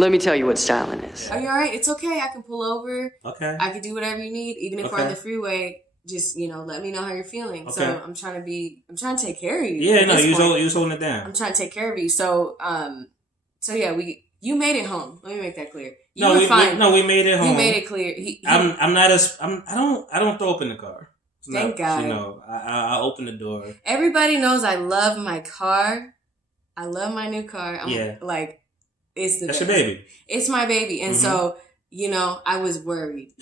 Let me tell you what styling is. Are you alright? It's okay. I can pull over. Okay. I can do whatever you need, even if we're on the freeway. Just let me know how you're feeling. Okay. So I'm trying to take care of you. Yeah, no, you was holding it down. I'm trying to take care of you. So yeah, you made it home. Let me make that clear. We made it home. You made it clear. I don't throw up in the car. Thank God. I open the door. Everybody knows I love my car. I love my new car. It's the That's best. your baby. It's my baby. And so, I was worried.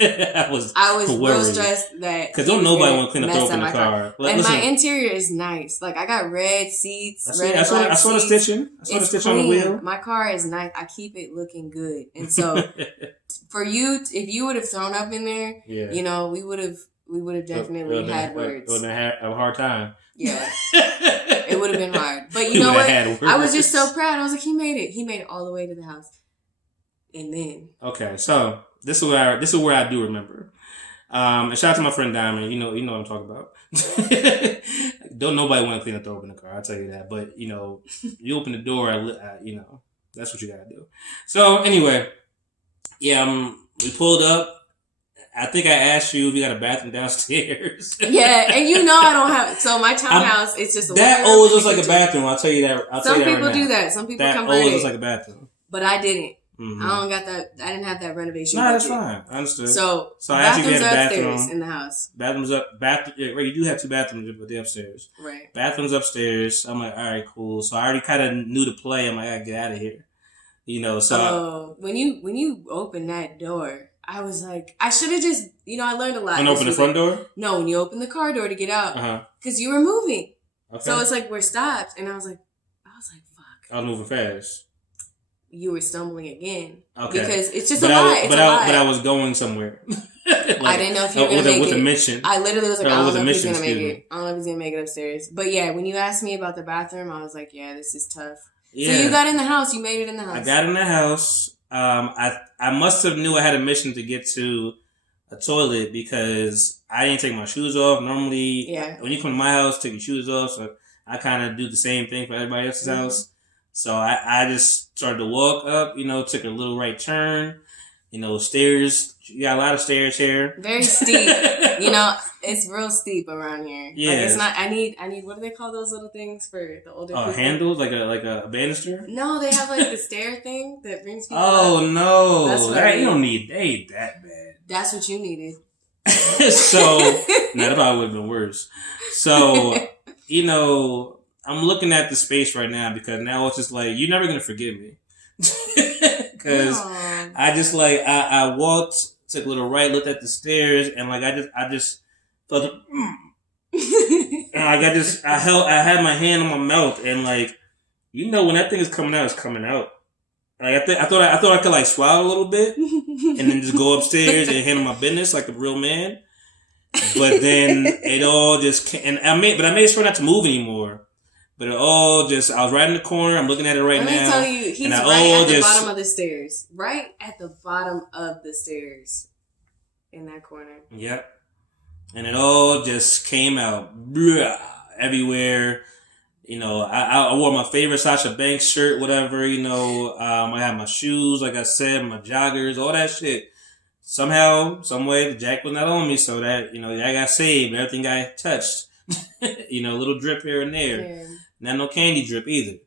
I was real stressed that because don't nobody want to clean up throw up in the car. My interior is nice. Like I got red seats. I saw the stitching. I saw the stitch on the wheel. My car is nice. I keep it looking good. And so, for you, if you would have thrown up in there, we would have definitely had words. Would have had a hard time. Yeah, it would have been hard. But you know what? I was just so proud. I was like, he made it. He made it all the way to the house. And then so. This is where I do remember. And shout out to my friend Diamond. You know what I'm talking about. Don't nobody want to clean up throw up in the car. I'll tell you that. But you open the door. That's what you gotta do. So anyway, we pulled up. I think I asked you if you got a bathroom downstairs. Yeah, and I don't have. So my townhouse, it's just that always looks like a bathroom. I'll tell you that. Some people do that. Some people convert it. That always looks like a bathroom. But I didn't. Mm-hmm. I don't got that. I didn't have that renovation. No, that's fine. I understood. So I actually had a bathroom upstairs in the house. Bathrooms up. Right, you do have two bathrooms, but they're upstairs. Right. Bathrooms upstairs. I'm like, all right, cool. So I already kind of knew the play. I'm like, I gotta get out of here. So when you opened that door, I was like, I should have just, I learned a lot. When you open the front door? No, when you open the car door to get out, because you were moving. Okay. So it's like we're stopped, and I was like, fuck. I was moving fast. You were stumbling again. Okay. Because it's just a lie. But I was going somewhere. I didn't know if you were going to make it. With a mission. I literally was like, I don't know if he's going to make it. I don't know if he's going to make it upstairs. But yeah, when you asked me about the bathroom, I was like, yeah, this is tough. Yeah. So you got in the house. You made it in the house. I got in the house. I must have knew I had a mission to get to a toilet because I didn't take my shoes off. Normally, when you come to my house, take your shoes off. So I kind of do the same thing for everybody else's house. So I just started to walk up, took a little right turn, stairs. You got a lot of stairs here. Very steep. It's real steep around here. Yeah. Like it's not, I need, what do they call those little things for the older people? Handles? Like a banister? No, they have like the stair thing that brings people up. No. That's what you don't need, they ain't that bad. That's what you needed. So, that probably would have been worse. So, I'm looking at the space right now because now it's just like, you're never going to forgive me. Because I just I walked, took a little right, looked at the stairs, and I just felt and I had my hand on my mouth, and when that thing is coming out, it's coming out. I thought I could swallow a little bit and then just go upstairs and handle my business like a real man. But then it all just but I made sure not to move anymore. But it all just, I was right in the corner. I'm looking at it right now. Let me tell you, he's right at the bottom of the stairs. Right at the bottom of the stairs. In that corner. Yep. And it all just came out everywhere. I wore my favorite Sasha Banks shirt, whatever, I had my shoes, like I said, my joggers, all that shit. Somehow, some way, the jack was not on me, so that, I got saved. Everything got touched. A little drip here and there. Yeah. Not no candy drip either.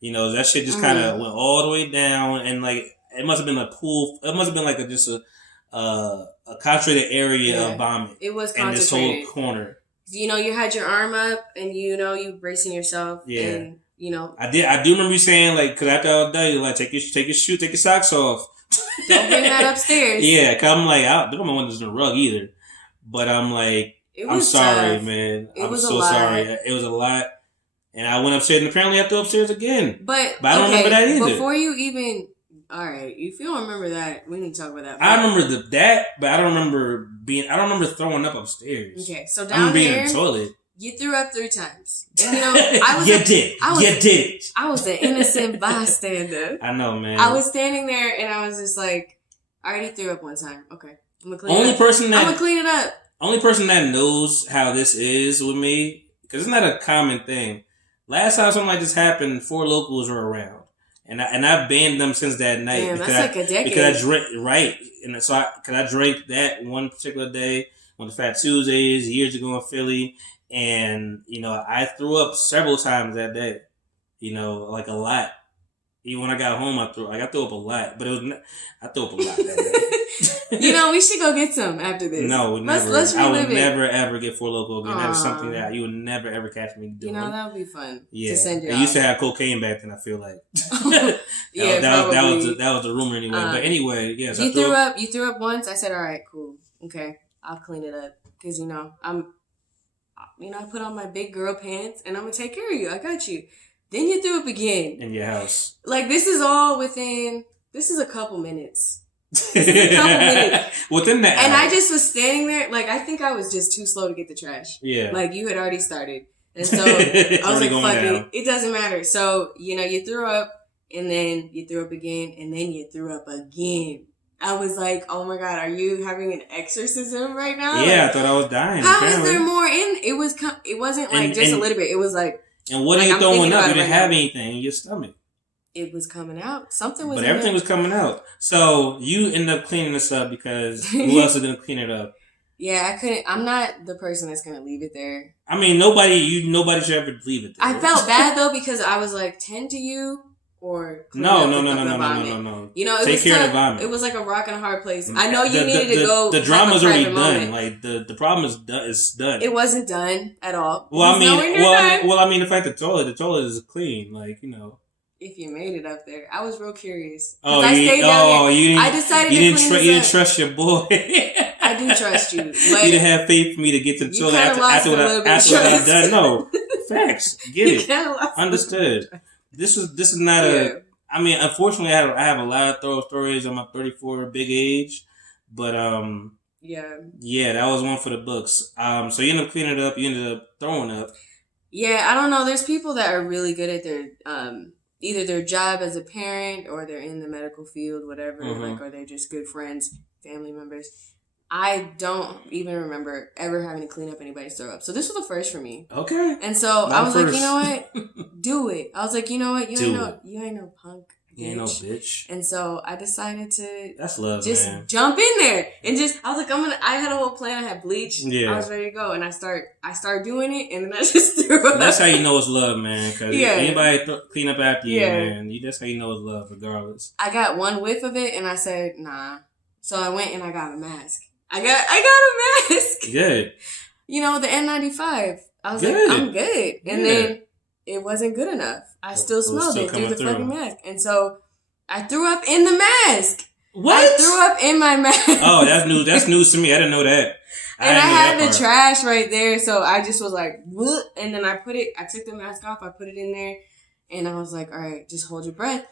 That shit just kind of went all the way down, and it must have been a pool. It must have been just a concentrated area of vomit. It was concentrated. In this whole corner. You had your arm up, and you bracing yourself. Yeah. And I do remember you saying because after all day, take your socks off. Don't bring that upstairs. Yeah, cause I'm I don't know when there's a rug either, but I'm I'm sorry, tough. Man. I'm so sorry. It was a lot. And I went upstairs, and apparently I have to go upstairs again. But I don't remember that either. Before you even... All right, if you don't remember that, we need to talk about that. I remember that, but I don't remember throwing up upstairs. Okay, so down being here, in the toilet. You threw up 3 times. And I did. You did. I was an innocent bystander. I know, man. I was standing there, and I was just I already threw up one time. Okay, I'm gonna clean it up. I'm gonna clean it up. Only person that knows how this is with me, because it's not a common thing. Last time something like this happened, 4 locals were around. and I've banned them since that night. Damn, that's like a decade. Because I drank and so I drank that one particular day on the Fat Tuesdays years ago in Philly, and I threw up several times that day. Like a lot. Even when I got home, I threw up a lot, but I threw up a lot that day. We should go get some after this. No, never. I would never ever get Four Loko again. That is something that you would never ever catch me doing. That would be fun. Yeah, to send you. They used to have cocaine back then. I feel like. that was the rumor anyway. But anyway, yes. You threw up. You threw up once. I said, "All right, cool, okay, I'll clean it up," because I put on my big girl pants and I'm gonna take care of you. I got you. Then you threw up again. In your house. Like, this is a couple minutes. This is a couple minutes. Within that. And I just was standing there. Like, I think I was just too slow to get the trash. Yeah. Like, you had already started. And so I was like, fuck it. It doesn't matter. So, you threw up, and then you threw up again, and then you threw up again. I was like, oh my God, are you having an exorcism right now? Yeah, I thought I was dying. How is there more in? It wasn't like just a little bit. It was like. And what are you throwing up? You didn't have anything in your stomach. It was coming out. Something was. But everything was coming out. So you end up cleaning this up because who else is gonna clean it up? Yeah, I couldn't. I'm not the person that's gonna leave it there. I mean, nobody should ever leave it there. I felt bad though because I was like, tend to you or no. Take care of the vomit. It was like a rock and a hard place. I know you needed to go. The drama's already done. Like the problem is done. It wasn't done at all. Well, I mean, the fact the toilet is clean. Like If you made it up there, I was real curious. Oh, I decided you didn't trust your boy. I do trust you. But you didn't have faith for me to get to the toilet after what I've done. No, facts. Get it. Understood. This is not a. I mean, unfortunately, I have a lot of throw stories on my 34 big age, but yeah, that was one for the books. So you ended up cleaning it up. You ended up throwing up. Yeah, I don't know. There's people that are really good at their either their job as a parent or they're in the medical field, whatever. Like, or they're just good friends, family members. I don't even remember ever having to clean up anybody's throw up. So this was the first for me. Okay. And so I was like, you know what? Do it. I was like, you know what? You ain't no punk. You ain't no bitch. And so I decided to that's love, just man. Jump in there and I was like, I had a whole plan. I had bleach. Yeah. I was ready to go, and I started doing it, and then I just threw up. That's how you know it's love, man. Because anybody clean up after you, man. That's how you know it's love, regardless. I got one whiff of it, and I said, nah. So I went and I got a mask. I got a mask. Good. The N95. I was like, I'm good. And then it wasn't good enough. I still smelled it through the fucking mask. And so I threw up in the mask. What? I threw up in my mask. Oh, that's news. That's news to me. I didn't know that. And I had the trash right there. So I just was like, whoop, and then I took the mask off. I put it in there. And I was like, all right, just hold your breath.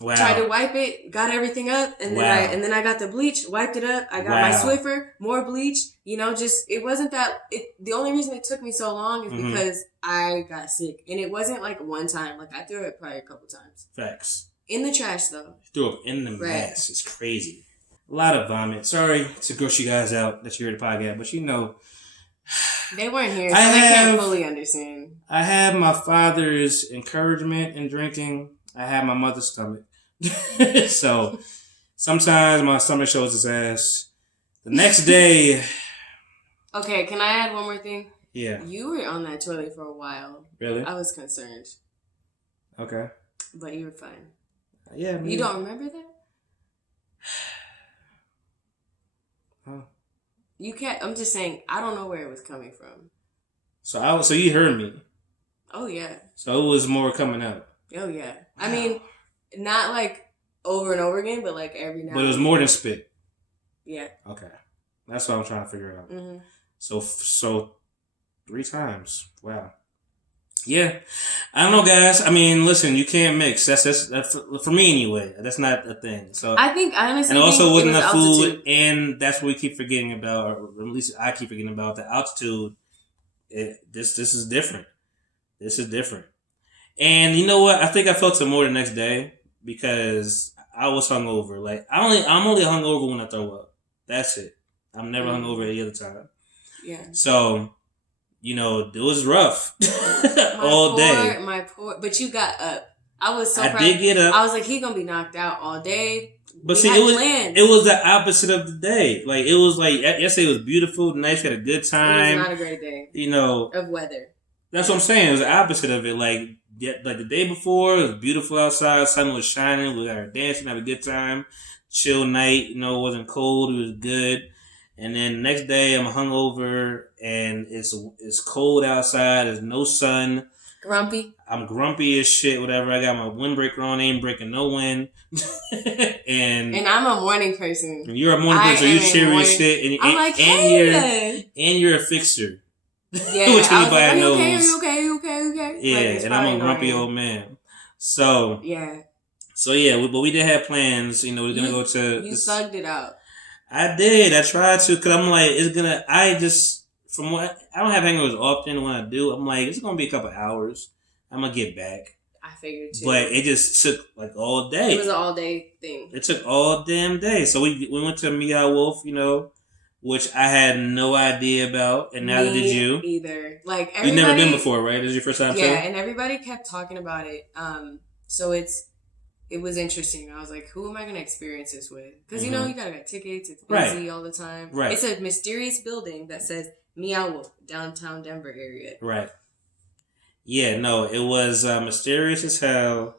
Wow. Tried to wipe it, got everything up, and then I got the bleach, wiped it up. I got my Swiffer, more bleach. It wasn't that. The only reason it took me so long is because I got sick, and it wasn't like one time. Like I threw it probably a couple times. Facts. In the trash though. Threw up in the mess. It's crazy. A lot of vomit. Sorry to gross you guys out that you heard the podcast, but they weren't here, so they can't fully understand. I have my father's encouragement in drinking. I have my mother's stomach. So sometimes my stomach shows its ass. The next day. Okay, can I add one more thing? Yeah. You were on that toilet for a while. Really? I was concerned. Okay. But you were fine. Yeah. You don't remember that? Huh? You can't. I'm just saying. I don't know where it was coming from. So you heard me. Oh yeah. So it was more coming out. Oh yeah. I mean, not like over and over again, but like every now. But it was more than spit. Yeah. Okay, that's what I'm trying to figure out. Mm-hmm. So 3 times. Wow. Yeah, I don't know, guys. I mean, listen, you can't mix. That's for me anyway. That's not a thing. So I think honestly, and also wasn't enough food, and that's what we keep forgetting about, or at least I keep forgetting about the altitude. This is different. This is different. And you know what? I think I felt it more the next day because I was hungover. Like I'm only hungover when I throw up. That's it. I'm never hungover any other time. Yeah. So, it was rough all day. But you got up. I was so I proud. did get up. I was like, he gonna be knocked out all day. But see, it was the opposite of the day. Like, it was like, yesterday was beautiful, nice, we had a good time. It was not a great day. You know. Of weather. That's what I'm saying. It was the opposite of it. Like the day before, it was beautiful outside, sun was shining, we were dancing, had a good time. Chill night, you know, it wasn't cold, it was good. And then the next day, I'm hungover, and it's cold outside, there's no sun. Grumpy. I'm grumpy as shit, whatever. I got my windbreaker on, ain't breaking no wind. and I'm a morning person. You're a morning person, so you cheery as shit. And, I'm like, hey. And you're a fixer. Yeah, which anybody knows. Okay. Yeah, like, and I'm a grumpy old man. So yeah. So yeah, but we did have plans. You know, we're gonna go to. You sucked it out. I did. I tried to, cause I'm like, it's gonna. I just from what I don't have hangovers often. When I do, I'm like, it's gonna be a couple hours. I'm gonna get back. I figured too. But it just took like all day. It was an all day thing. It took all damn day. So we went to Meow Wolf, you know, which I had no idea about, and neither did you. Either. Like you've never been before, right? This is your first time. Yeah, and everybody kept talking about it. So it was interesting. I was like, who am I going to experience this with? Because, you know, you got to get tickets. It's busy all the time. Right. It's a mysterious building that says Meow Wolf, downtown Denver area. Right. Yeah, no, it was mysterious as hell.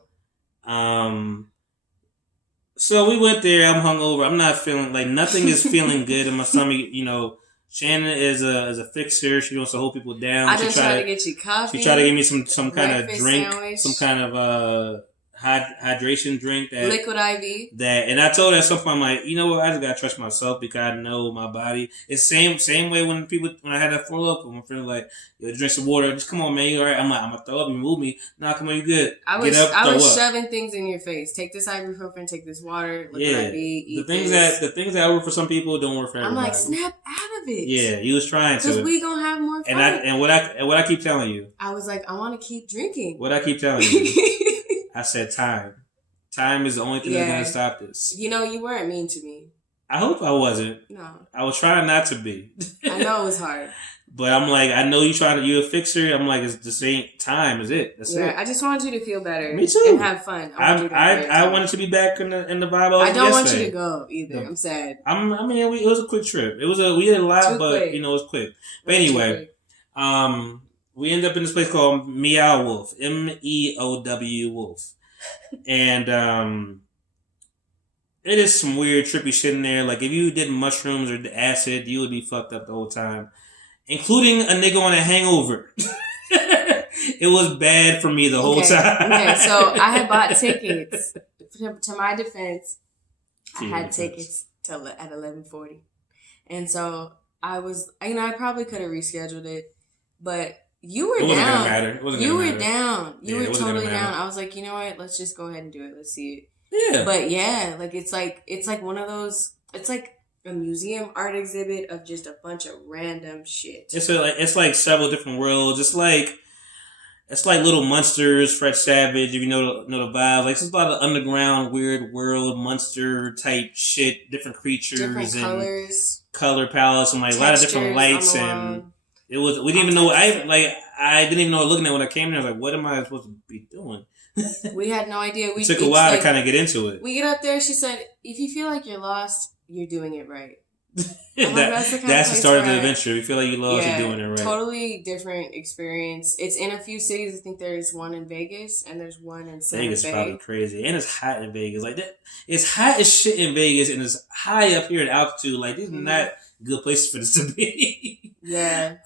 So we went there. I'm hungover. I'm not feeling, like, nothing is feeling good in my stomach. You know, Shannon is a fixer. She wants to hold people down. I just tried to get you coffee. She tried to give me some kind of drink, sandwich. some kind of hydration drink that liquid IV. And I told her at some point, I'm like, you know what, I just gotta trust myself because I know my body. It's same way when I had that fall up, when my friend was like, yo, drink some water, just come on, man, you alright? I'm like, I'm gonna throw up, you move me. Nah, come on, you good. I was shoving things in your face. Take this ibuprofen, take this water, liquid IV, eat the things that work for some people don't work for everybody. I'm like, snap out of it. Yeah, he was trying to. Because we gonna have more fun. And what I keep telling you. I was like, I want to keep drinking. What I keep telling you. I said time. Time is the only thing that's going to stop this. You know, you weren't mean to me. I hope I wasn't. No. I was trying not to be. I know it was hard. But I'm like, I know you're a fixer. I'm like, it's the same time as it. That's it. I just wanted you to feel better. Me too. And have fun. I wanted to be back in the vibe. I don't want you to go either. No. I'm sad. It was a quick trip. We did a lot, but you know, it was quick. But anyway, we ended up in this place called Meow Wolf. MEOW Wolf. And it is some weird trippy shit in there. Like if you did mushrooms or acid, you would be fucked up the whole time. Including a nigga on a hangover. It was bad for me the whole time. Okay, so I had bought tickets. To my defense, I had tickets at 11:40. And so I was, I probably could have rescheduled it, but you were down. It wasn't gonna matter. It wasn't gonna matter. Down. You were totally down. I was like, you know what? Let's just go ahead and do it. Let's see it. Yeah. But yeah, like it's like one of those. It's like a museum art exhibit of just a bunch of random shit. It's like several different worlds. It's like Little Monsters, Fred Savage. If you know the vibe, like it's a lot of underground weird world monster type shit. Different creatures, different and colors, color palettes, and like a lot of different lights and. It was. We didn't even know. I didn't even know. Looking at when I came there, I was like, "What am I supposed to be doing?" We had no idea. It took a while to kind of get into it. We get up there. She said, "If you feel like you're lost, you're doing it right." That's the start of the adventure. If you feel like you're lost, you're doing it right. Totally different experience. It's in a few cities. I think there's one in Vegas and there's one in Santa Fe. Vegas is probably crazy, and it's hot in Vegas. Like that, it's hot as shit in Vegas, and it's high up here at altitude. Like these are not good places for this to be. Yeah.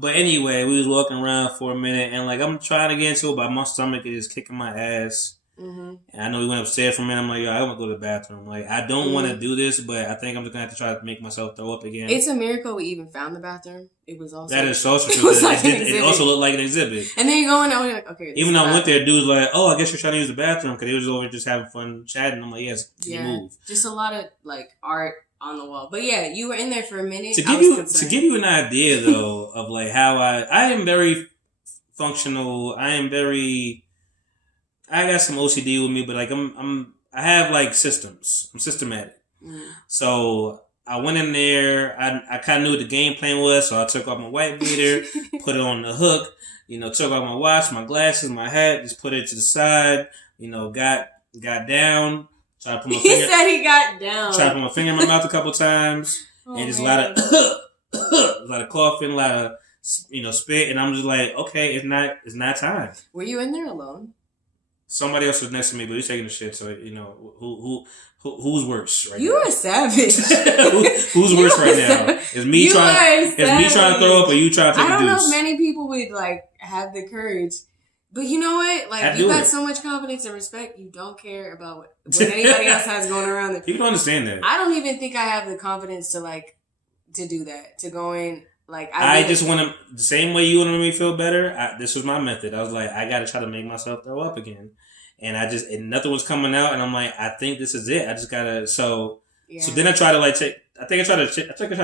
But anyway, we was walking around for a minute, and like I'm trying to get into it, but my stomach is kicking my ass. Mm-hmm. And I know we went upstairs for a minute. I'm like, yo, I want to go to the bathroom. Like, I don't want to do this, but I think I'm just gonna have to try to make myself throw up again. It's a miracle we even found the bathroom. It was also that is also true. It also looked like an exhibit. And then you go in there, you're like, okay. Even though I went there, dude was like, oh, I guess you're trying to use the bathroom because they was over just having fun chatting. I'm like, yes, move. Just a lot of like art on the wall. But yeah, you were in there for a minute. To give you an idea though of like how I am very functional. I got some OCD with me, but like I have like systems. I'm systematic. So I went in there. I kind of knew what the game plan was, so I took off my white beater, put it on the hook. Took off my watch, my glasses, my hat, just put it to the side. got down. Tried to put my he finger. said he got down. Tried to put my finger in my mouth a couple times, and just a lot of coughing, a lot of spit, and I'm just like, okay, it's not time. Were you in there alone? Somebody else was next to me, but he's taking the shit. So who's worse right you now? You are savage. Who's worse right now? Is me trying to throw up, or you trying to take a deuce? I don't know if many people would like have the courage. But you know what? Like, you got so much confidence and respect, you don't care about what anybody else has going around them. People don't understand that. I don't even think I have the confidence to do that. To go in, like... I just want to... The same way you want to make me feel better, this was my method. I was like, I got to try to make myself throw up again. And and nothing was coming out, and I'm like, I think this is it. I just got to... So then I try to, like, take... I think I try to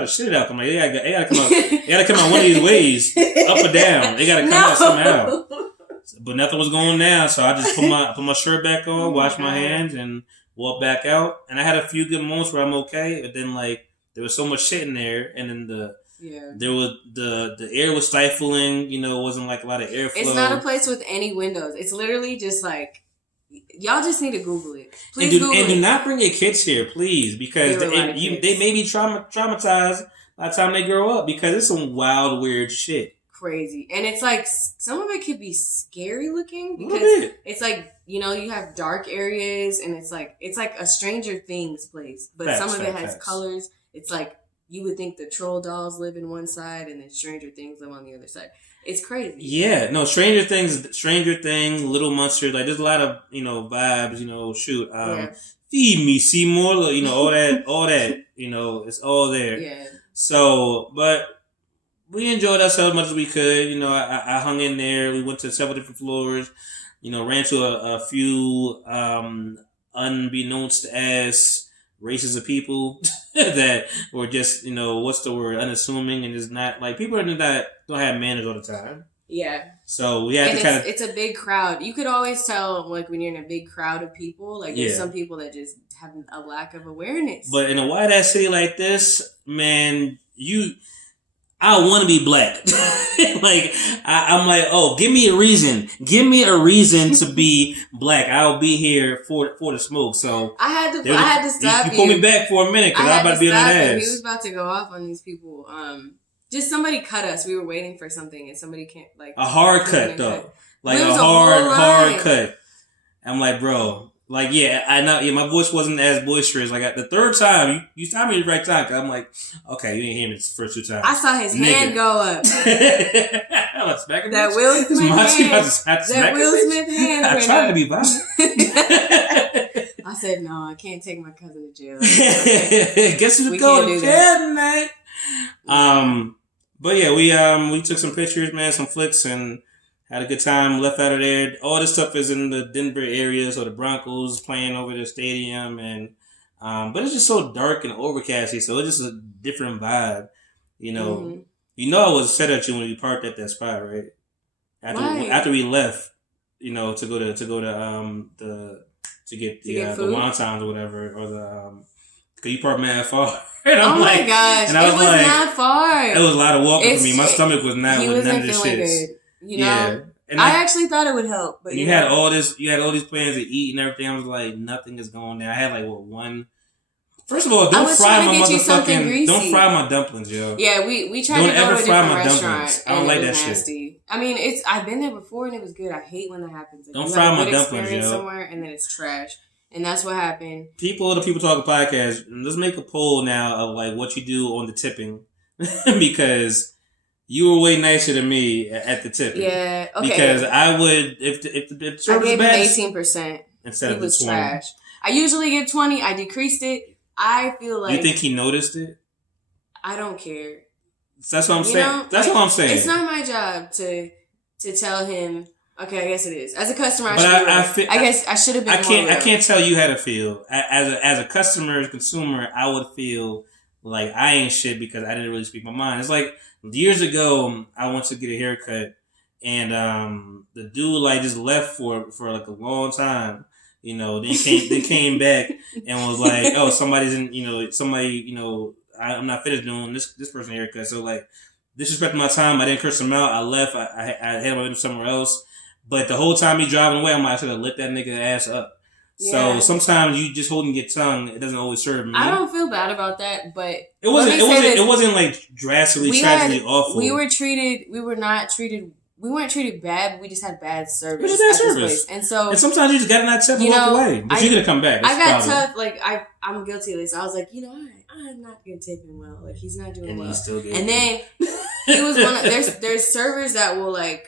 shit it out. I'm like, it gotta come out. It gotta come out one of these ways, up or down. It gotta come out somehow. But nothing was going down, so I just put my shirt back on, wash my hands, and walk back out. And I had a few good moments where I'm okay, but then like there was so much shit in there, and then there was the air was stifling. It wasn't like a lot of airflow. It's not a place with any windows. It's literally just like y'all just need to Google it. Please do not bring your kids here, please, because they may be traumatized by the time they grow up because it's some wild, weird shit. Crazy. And it's like some of it could be scary looking because it's like you have dark areas and it's like a Stranger Things place, but some of it has colors. It's like you would think the troll dolls live in one side and then Stranger Things live on the other side. It's crazy. Yeah, no, Stranger Things, Little Monsters, like there's a lot of vibes. Feed me, Seymour, all that, it's all there. Yeah. So, but. We enjoyed ourselves as much as we could. I hung in there. We went to several different floors. Ran to a few unbeknownst as races of people that were just, what's the word, unassuming and is not like people don't have manners all the time. Yeah. So we had to kind of. It's a big crowd. You could always tell like when you're in a big crowd of people. Like there's some people that just have a lack of awareness. But in a white ass city like this, man, I want to be black. Like, I'm like, oh, give me a reason. Give me a reason to be black. I'll be here for the smoke. So I had to stop you. You pulled me back for a minute because I was about to be on that ass. He was about to go off on these people. Just somebody cut us. We were waiting for something and somebody can't like a hard cut though. Like a hard cut. I'm like, bro. Like, yeah, I know. Yeah, my voice wasn't as boisterous. Like, the third time, you stopped me the right time. Cause I'm like, okay, you didn't hear me the first two times. I saw his hand go up. That Will Smith hand. That Will Smith hand. I tried to be violent. I said, no, I can't take my cousin to jail. Guess who's going to jail tonight? But yeah, we took some pictures, man, some flicks, and had a good time, left out of there. All this stuff is in the Denver area, so the Broncos playing over the stadium, and but it's just so dark and overcast here, so it's just a different vibe, Mm-hmm. I was upset at you when we parked at that spot, right? After we left, to go to get the wontons or whatever, or the because you parked mad far. And I'm my gosh, it was not far. It was a lot of walking for me. My stomach was not with none of this shit. Good. And I actually thought it would help, but you had all these plans to eat and everything. I was like, nothing is going there. I had like one. First of all, don't fry my dumplings, yo. Yeah, we tried to go to a different restaurant. I don't like that nasty. Shit. I mean, I've been there before and it was good. I hate when that happens. Like, don't fry my dumplings, yo. Somewhere and then it's trash. And that's what happened. The People Talking podcast, let's make a poll now of like what you do on the tipping. Because you were way nicer than me at the tipping. Yeah, okay. Because I would, if the service I gave him 18% instead of the 20. It was trash. I usually give 20. I decreased it. I feel like... You think he noticed it? I don't care. That's what I'm saying. That's what I'm saying. It's not my job to tell him... Okay, I guess it is. As a customer, I guess I should have been. I can't tell you how to feel. As a customer, consumer, I would feel like I ain't shit because I didn't really speak my mind. It's like years ago, I went to get a haircut, and the dude like just left for like a long time. Then came back and was like, oh, somebody's in. I'm not finished doing this person haircut. So like disrespecting my time. I didn't curse him out. I left. I had him somewhere else. But the whole time he driving away, I'm like, I should have lit that nigga ass up. So sometimes you just holding your tongue, it doesn't always serve me. I don't feel bad about that, but it wasn't like drastically tragically awful. We weren't treated bad, but we just had bad service. Bad service. And sometimes you just gotta not tip and walk away. But you're gonna come back. I got tough, like I'm guilty of this. I was like, I'm not gonna tip him well. Like he's not doing well. And then he was there's servers that will like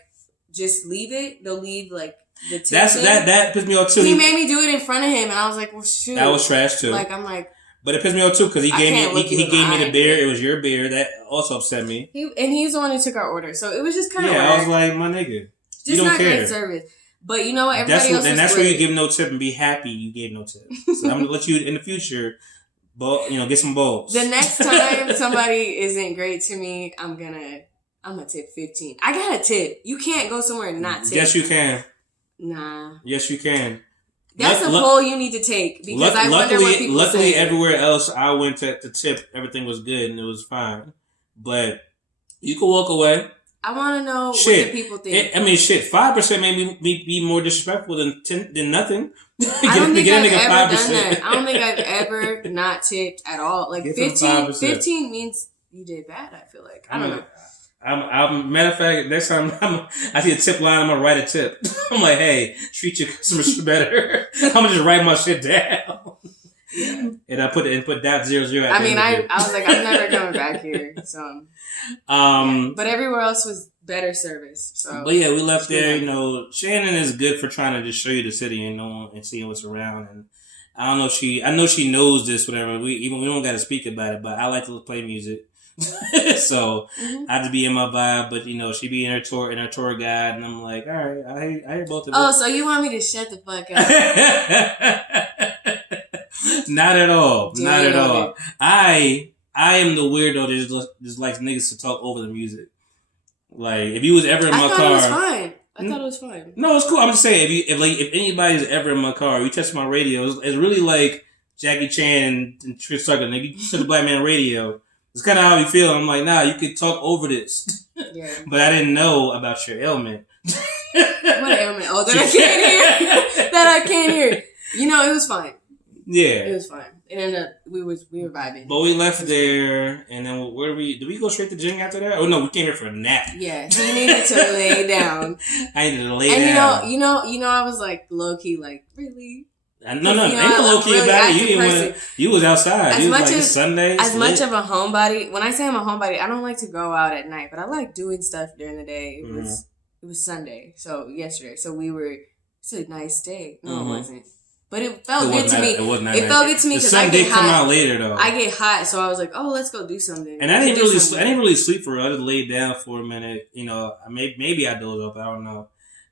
just leave it. They'll leave like the tip. That pissed me off too. He made me do it in front of him, and I was like, well, shoot. That was trash too. Like I'm like. But it pissed me off too because he gave me the beer. It was your beer that also upset me. He's the one who took our order, so it was just kind of I was like, my nigga, just you don't not care. Great service. But you know what? Everybody else that's where you give no tip and be happy you gave no tip. So I'm gonna let you in the future, get some balls. The next time somebody isn't great to me, I'm gonna tip 15. I got a tip. You can't go somewhere and not tip. Yes, you can. Nah. Yes, you can. That's a poll you need to take because I wonder what people luckily, say. everywhere else I went to tip, everything was good and it was fine. But you can walk away. I want to know what the people think. 5% made me be more disrespectful than nothing. I don't think I've ever done that. I don't think I've ever not tipped at all. Like 15 means you did bad. I feel like I don't know. Matter of fact, next time I see a tip line, I'm gonna write a tip. I'm like, hey, treat your customers better. I'm gonna just write my shit down. Yeah. And I put .00 at I mean, I was like, I'm never coming back here. So, but everywhere else was better service. So, but yeah, we left there. Shannon is good for trying to just show you the city and seeing what's around. And I don't know if I know she knows this, whatever. We don't got to speak about it, but I like to play music. So I have to be in my vibe, but she be in her tour guide, and I'm like, all right, I hear both of them. Oh, so you want me to shut the fuck up? Not at all. Not at all. I am the weirdo that just likes niggas to talk over the music. Like if you was ever in my car, it was fine. I thought it was fine. No, it's cool. I'm just saying if anybody's ever in my car, you touch my radio, it's really like Jackie Chan and Trish Tucker. Nigga, you touch the Black Man Radio. It's kind of how we feel. I'm like, nah, you could talk over this. Yeah. But I didn't know about your ailment. What ailment? Oh, that I can't hear. It was fine. Yeah. It was fine. It ended up, we were vibing. But we left there, and then did we go straight to Jing after that? Oh, no, we came here for a nap. Yeah, he needed to lay down. I needed to lay down. And I was like, low-key, like, really? No, ain't no low key really about it. You was outside. It's Sunday. As much of a homebody, when I say I'm a homebody, I don't like to go out at night, but I like doing stuff during the day. It was Sunday, so yesterday. So it's a nice day. No, it wasn't. But it felt good to me. It felt good to me because I get hot. Come out later though. I get hot, so I was like, "Oh, let's go do something." And I didn't really sleep for real. I just laid down for a minute. Maybe I dozed off. I don't know.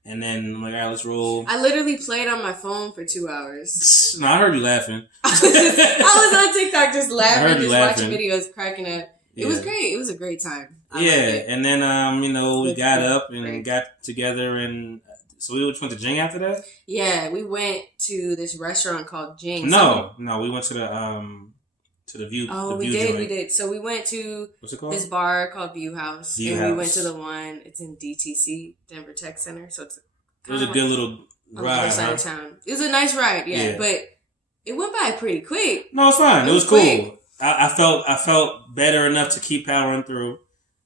And then I'm like, all right, let's roll. I literally played on my phone for 2 hours. No, I heard you laughing. I was on TikTok just laughing, watching videos, cracking up. It was great. It was a great time. And then we got up and got together, and so we went to Jing after that. Yeah, we went to this restaurant called Jing. No, we went to the View. Oh, we did. So we went to what's it called? This bar called View House, we went to the one. It's in DTC, Denver Tech Center. So it was a good little ride. On the other side of town. It was a nice ride, yeah, but it went by pretty quick. No, it's fine. It was cool. I felt better enough to keep powering through,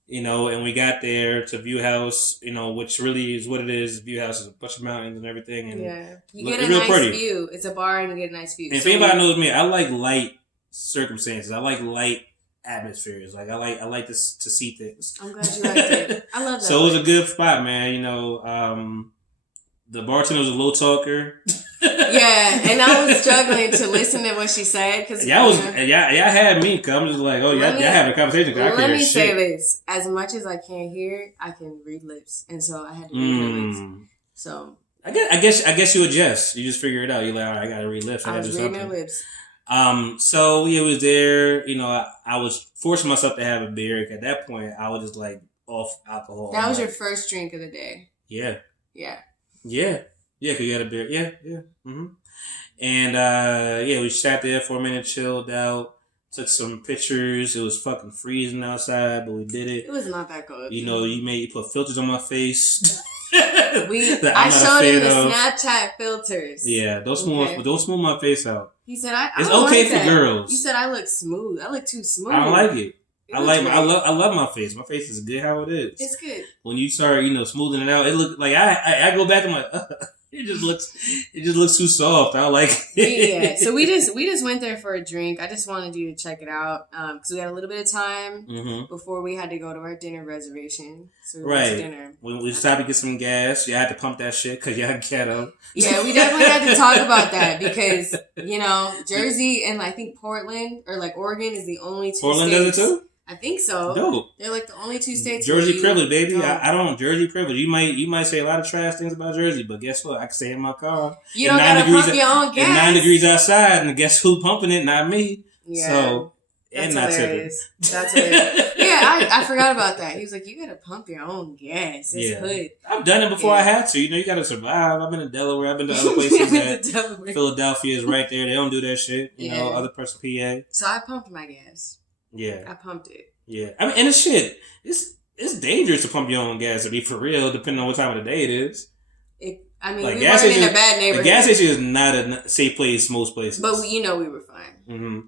and we got there to View House, which really is what it is. View House is a bunch of mountains and everything, and you get a nice view. It's a bar and you get a nice view. And if anybody knows me, I like light circumstances. I like light atmospheres. Like I like to see things. I'm glad you liked it. I love that. So it was a good spot, man. The bartender was a low talker. Yeah, and I was struggling to listen to what she said because y'all had me. Cause I'm just like, oh, y'all having a conversation. Let me say this: as much as I can't hear, I can read lips, and so I had to read her lips. So I guess you adjust. You just figure it out. You're like, all right, I gotta read lips. I was reading her lips. So it was there. I was forcing myself to have a beer. At that point, I was just like off alcohol. That was your first drink of the day. Yeah. Yeah. Yeah. Yeah, because you had a beer. Yeah. Mm-hmm. And, we sat there for a minute, chilled out, took some pictures. It was fucking freezing outside, but we did it. It was not that cold. You put filters on my face. I showed him the Snapchat filters. Yeah, don't smooth my face out. He said, "I it's don't okay like for that. girls." You said I look smooth. I look too smooth. I don't like it. I love my face. My face is good how it is. It's good. When you start, smoothing it out, it look like I go back and I'm like, it just looks too soft. I don't like it. Yeah. So we just went there for a drink. I just wanted you to check it out because we had a little bit of time before we had to go to our dinner reservation. So we went to dinner. When we stopped to get some gas, you had to pump that shit because you had ghetto. Yeah, we definitely had to talk about that because Jersey and I think Portland or like Oregon is the only two. Portland states. does it too. I think so. Dope. They're like the only two states. Jersey privilege, baby. I don't Jersey privilege. You might say a lot of trash things about Jersey, but guess what? I can stay in my car. You don't gotta pump your own gas. 9 degrees outside, and guess who pumping it? Not me. Yeah. So that's hilarious. That's hilarious. Yeah, I forgot about that. He was like, "You gotta pump your own gas." It's hood. I've done it before. I had to. You gotta survive. I've been to Delaware. I've been to other places. Philadelphia is right there. They don't do that shit. Other parts of PA. So I pumped my gas. Yeah. I pumped it. Yeah, I mean, and it's dangerous to pump your own gas, to be for real, depending on what time of the day it is. We weren't in a bad neighborhood. The gas station is not a safe place most places. But we were fine. Mm-hmm.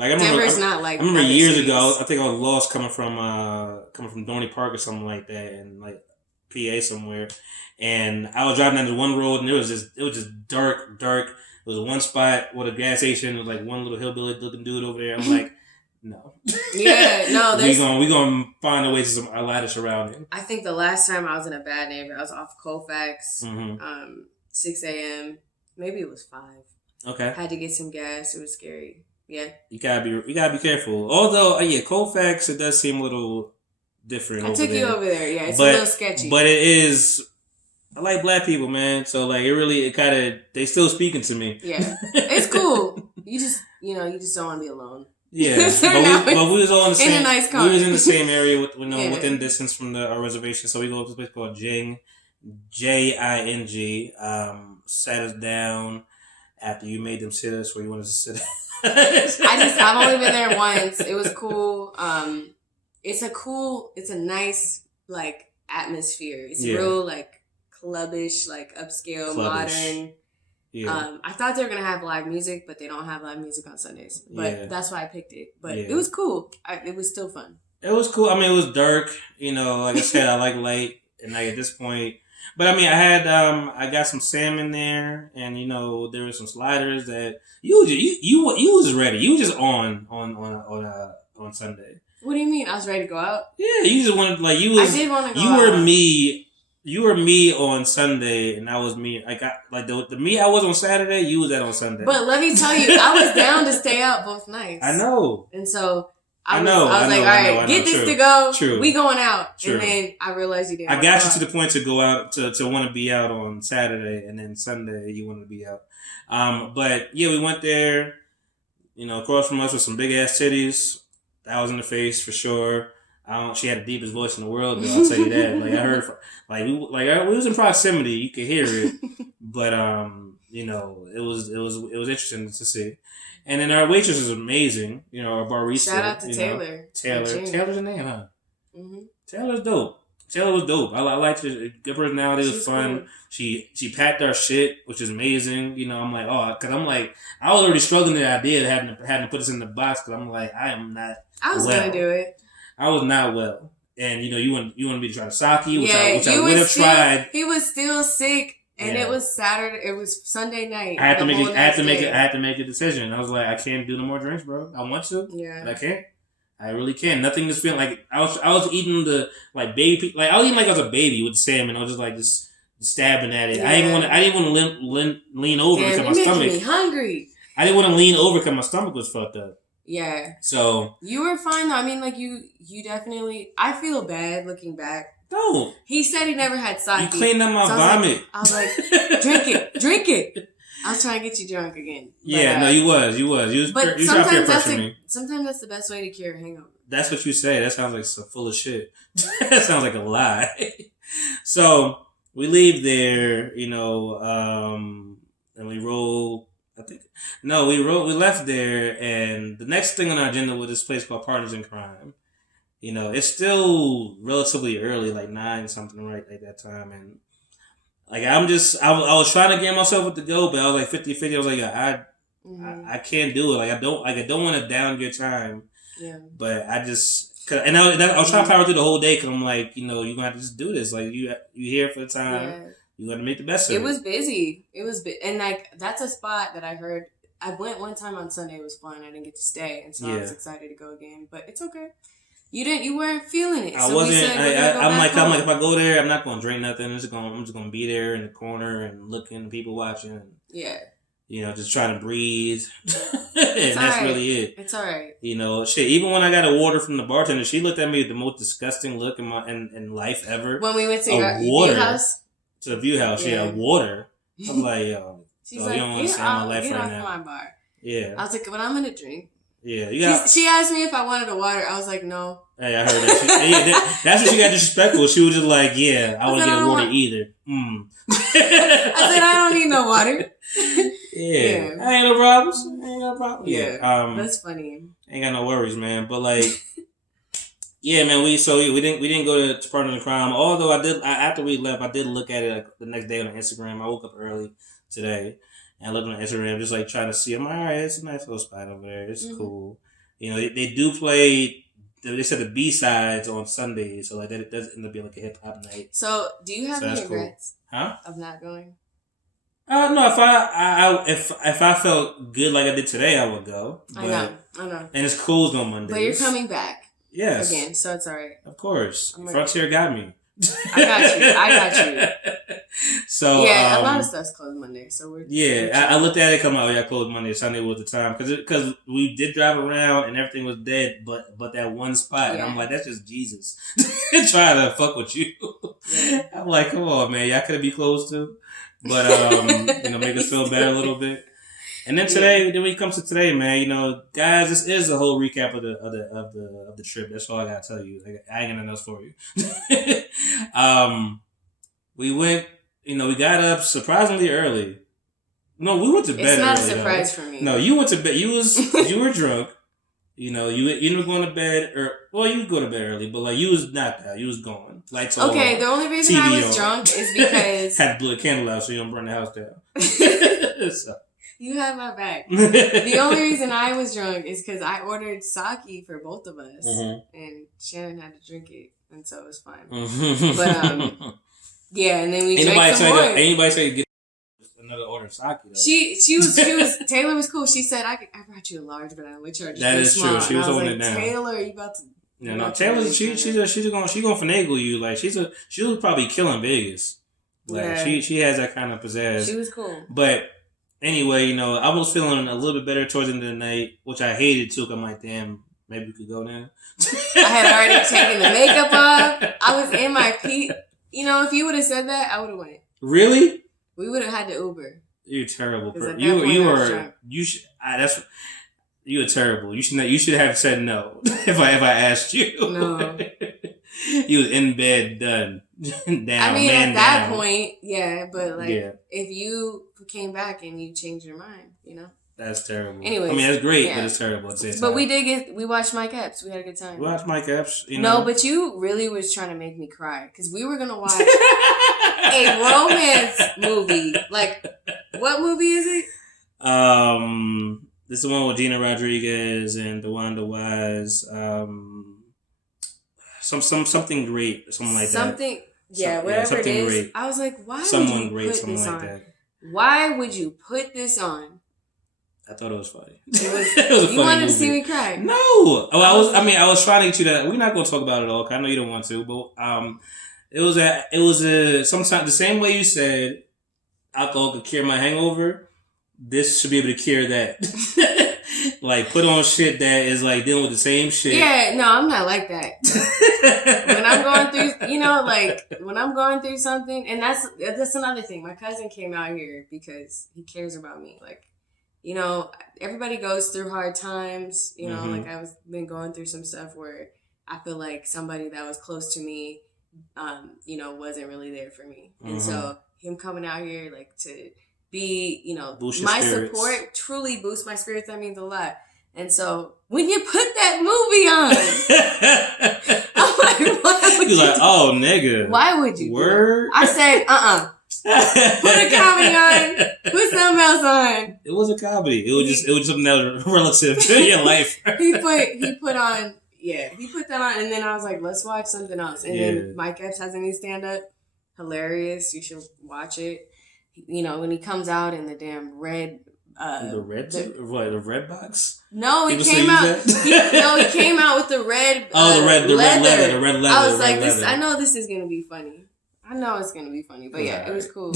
I remember years ago, I think I was lost coming from Dorney Park or something like that, and like PA somewhere, and I was driving down this one road, and it was just dark. There was one spot where the gas station was like one little hillbilly looking dude over there. I'm like, no. Yeah, no. we gonna find a way to a ladder surrounding. I think the last time I was in a bad neighborhood, I was off Colfax, 6 a.m. Maybe it was 5. Okay. Had to get some gas. It was scary. Yeah. You gotta be careful. Although, Colfax, it does seem a little different. I took you over there. Yeah, it's a little sketchy. But it is. I like black people, man. So like, they still speaking to me. Yeah, it's cool. You just don't want to be alone. Yeah, but we was all in the same. In a nice car. We was in the same area within distance from our reservation. So we go to this place called Jing, Jing. Sat us down after you made them sit us where you wanted to sit. I've only been there once. It was cool. It's a nice like atmosphere. It's real like clubbish, like upscale, modern. Yeah. I thought they were gonna have live music, but they don't have live music on Sundays. But that's why I picked it. But it was cool. It was still fun. It was cool. I mean, it was dark. Like I said, I like light, and like at this point. But I mean, I got some salmon there, and there were some sliders that you was ready. You were just on Sunday. What do you mean? I was ready to go out. Yeah, you just wanted I did want to go. You were me. You were me on Sunday, and I was me. The me I was on Saturday, you was that on Sunday. But let me tell you, I was down to stay out both nights. I know. And so I was like, all right, get this to go. True. We going out. True. And then I realized you didn't. I got you to the point to go out to want to be out on Saturday, and then Sunday you wanted to be out. But yeah, we went there. Across from us with some big ass titties. That was in the face for sure. She had the deepest voice in the world, though, I'll tell you that. Like I heard, we was in proximity, you could hear it, but it was interesting to see. And then our waitress is amazing, our barista. Shout out to Taylor. Taylor's the name, huh? Mm-hmm. Taylor's dope. Taylor was dope. I liked her. Good personality. It was fun. Cool. She packed our shit, which is amazing. I'm like, because I'm like, I was already struggling with the idea of having to put us in the box because I'm like, I am not. I was gonna do it. I was not well, and you want me to try to sake, which I would have tried. He was still sick, and it was Saturday. It was Sunday night. I had to make a decision. I was like, I can't do no more drinks, bro. I want to, but I can't. I really can't. Nothing is feeling like I was eating the like baby, like I was eating like I was a baby with salmon. I was just like just stabbing at it. Yeah. I didn't want to lean over because my stomach. Making me hungry. I didn't want to lean over because my stomach was fucked up. Yeah. So you were fine though. I mean, like you definitely. I feel bad looking back. Don't. He said he never had sake. You cleaned up my vomit. I was like, drink it. I was trying to get you drunk again. But, yeah, no, you was. But sometimes that's the best way to cure a hangover. That's what you say. That sounds like so full of shit. That sounds like a lie. So we leave there, and we roll. We left there, and the next thing on our agenda was this place called Partners in Crime. It's still relatively early, like 9 something right at that time, and Like I was trying to get myself to go, but I was like 50-50. I was like, I can't do it. Like I don't want to down your time. Yeah. But I just, I was trying to power through the whole day because I'm like, you're gonna have to just do this. Like you here for the time. Yeah. You got to make the best of it. It was busy. And like that's a spot that I heard. I went one time on Sunday. It was fun. I didn't get to stay, and so I was excited to go again. But it's okay. You weren't feeling it. I wasn't. I'm like, if I go there, I'm not going to drink nothing. I'm just going to be there in the corner and looking, people watching. Yeah. Just trying to breathe. And that's really it. It's all right. Even when I got a water from the bartender, she looked at me with the most disgusting look in life ever. When we went to your View House? To the View House, water. I'm like, yo, she's like, you don't understand my life right now. My bar. Yeah. I was like, but I'm going to drink. Yeah, she asked me if I wanted a water. I was like, no. Hey, I heard that. That's when she got disrespectful. She was just like, yeah, I wouldn't get a water either. I said, I don't need no water. Yeah. Ain't no problem. Yeah. That's funny. Ain't got no worries, man. But like, yeah, man. We didn't go to Partner in Crime. Although after we left, I did look at it the next day on Instagram. I woke up early today. And I looked on Instagram, just like trying to see. I'm like, all right, it's a nice little spot over there. It's cool. They do play. They said the B-sides on Sundays, so like that it does end up being like a hip hop night. So, do you have any regrets? Huh? Of not going? No. If I felt good like I did today, I would go. But, I know. And it's closed on Mondays. But you're coming back. Yes. Again, so it's all right. Of course. Frontier got me. I got you. So yeah, a lot of stuff's closed Monday. So we're I looked at it. Come out, closed Monday. Sunday was the time because we did drive around and everything was dead, but that one spot, and I'm like, that's just Jesus trying to fuck with you. Yeah. I'm like, come on, man, y'all could be closed too, but make us feel better a little bit. And then today, then when it comes to today, man, guys, this is a whole recap of the trip. That's all I gotta tell you. Like, I ain't got nothing else for you. We went, we got up surprisingly early. No, we went to bed early. It's not a surprise for me. No, you went to bed. You were drunk. You were going to bed, you would go to bed early, but like you was not that. You was going. Like the only reason TV I was drunk is because had to blow a candle out so you don't burn the house down. So. You have my back. The only reason I was drunk is because I ordered sake for both of us, and Shannon had to drink it, and so it was fine. But yeah, and then we drank some more. Anybody say get another order of sake though? She was Taylor was cool. She said I brought you a large, but I only charged you that is small. True. She was holding it down. Taylor, you about to? Yeah, no. Taylor, she's gonna finagle you. Like she was probably killing Vegas. Like she has that kind of pizzazz. She was cool, but. Anyway, I was feeling a little bit better towards the end of the night, which I hated too. I'm like, damn, maybe we could go now. I had already taken the makeup off. I was in my peak. If you would have said that, I would have went. Really? We would have had to Uber. You're a terrible person. You're terrible. You should have said no if I asked you. No. You was in bed, done. Down, I mean, at that point, yeah, but if you came back and you changed your mind, That's terrible. Anyways, I mean, that's great, but it's terrible at the same time. But we watched Mike Epps. We had a good time. We watched Mike Epps, No, but you really was trying to make me cry because we were going to watch a romance movie. Like, what movie is it? This is the one with Gina Rodriguez and DeWanda Wise. Something great, something like that. Whatever it is. Great. I was like, why would you put this on? That. Why would you put this on? I thought it was funny. It was a you wanted movie. To see me cry? No. Oh, I was trying to get you that. We're not going to talk about it all. Cause I know you don't want to, but it was sometimes the same way you said alcohol could cure my hangover. This should be able to cure that. Like, put on shit that is, like, dealing with the same shit. Yeah, no, I'm not like that. When I'm going through, when I'm going through something, and that's another thing. My cousin came out here because he cares about me. Like, everybody goes through hard times. Like, I've been going through some stuff where I feel like somebody that was close to me, wasn't really there for me. And so, him coming out here, like, to be, my spirits. Support truly boosts my spirits. That means a lot. And so when you put that movie on, I'm like, why would you? You're like, oh, nigga. Why would you? Word? I said, else. Put a comedy on. Put something else on. It was a comedy. It was just something that was relative to your life. He put that on, and then I was like, let's watch something else. And then Mike Epps has a new stand up. Hilarious. You should watch it. You know, when he comes out in the damn red. The red box? No, he came out. He came out with the red. The red leather. I was like, I know this is gonna be funny. I know it's gonna be funny, but yeah, it was cool.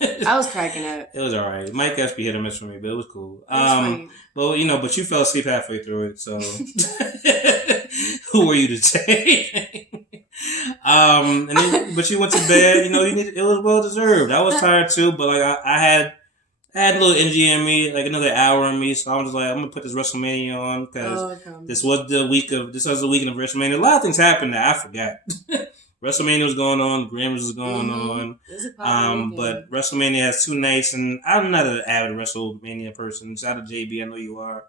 I was cracking up. It was alright. Mike Epps be hit or miss for me, but it was cool. It was funny. But you fell asleep halfway through it, so who were you to say? But you went to bed. You know, it was well deserved. I was tired too, but like I had a little energy in me, like another hour in me, so I was just like, I'm gonna put this WrestleMania on because this was the weekend of WrestleMania. A lot of things happened that I forgot. WrestleMania was going on, the Grammys was going on. But WrestleMania has 2 nights, and I'm not an avid WrestleMania person. Shout out to JB, I know you are.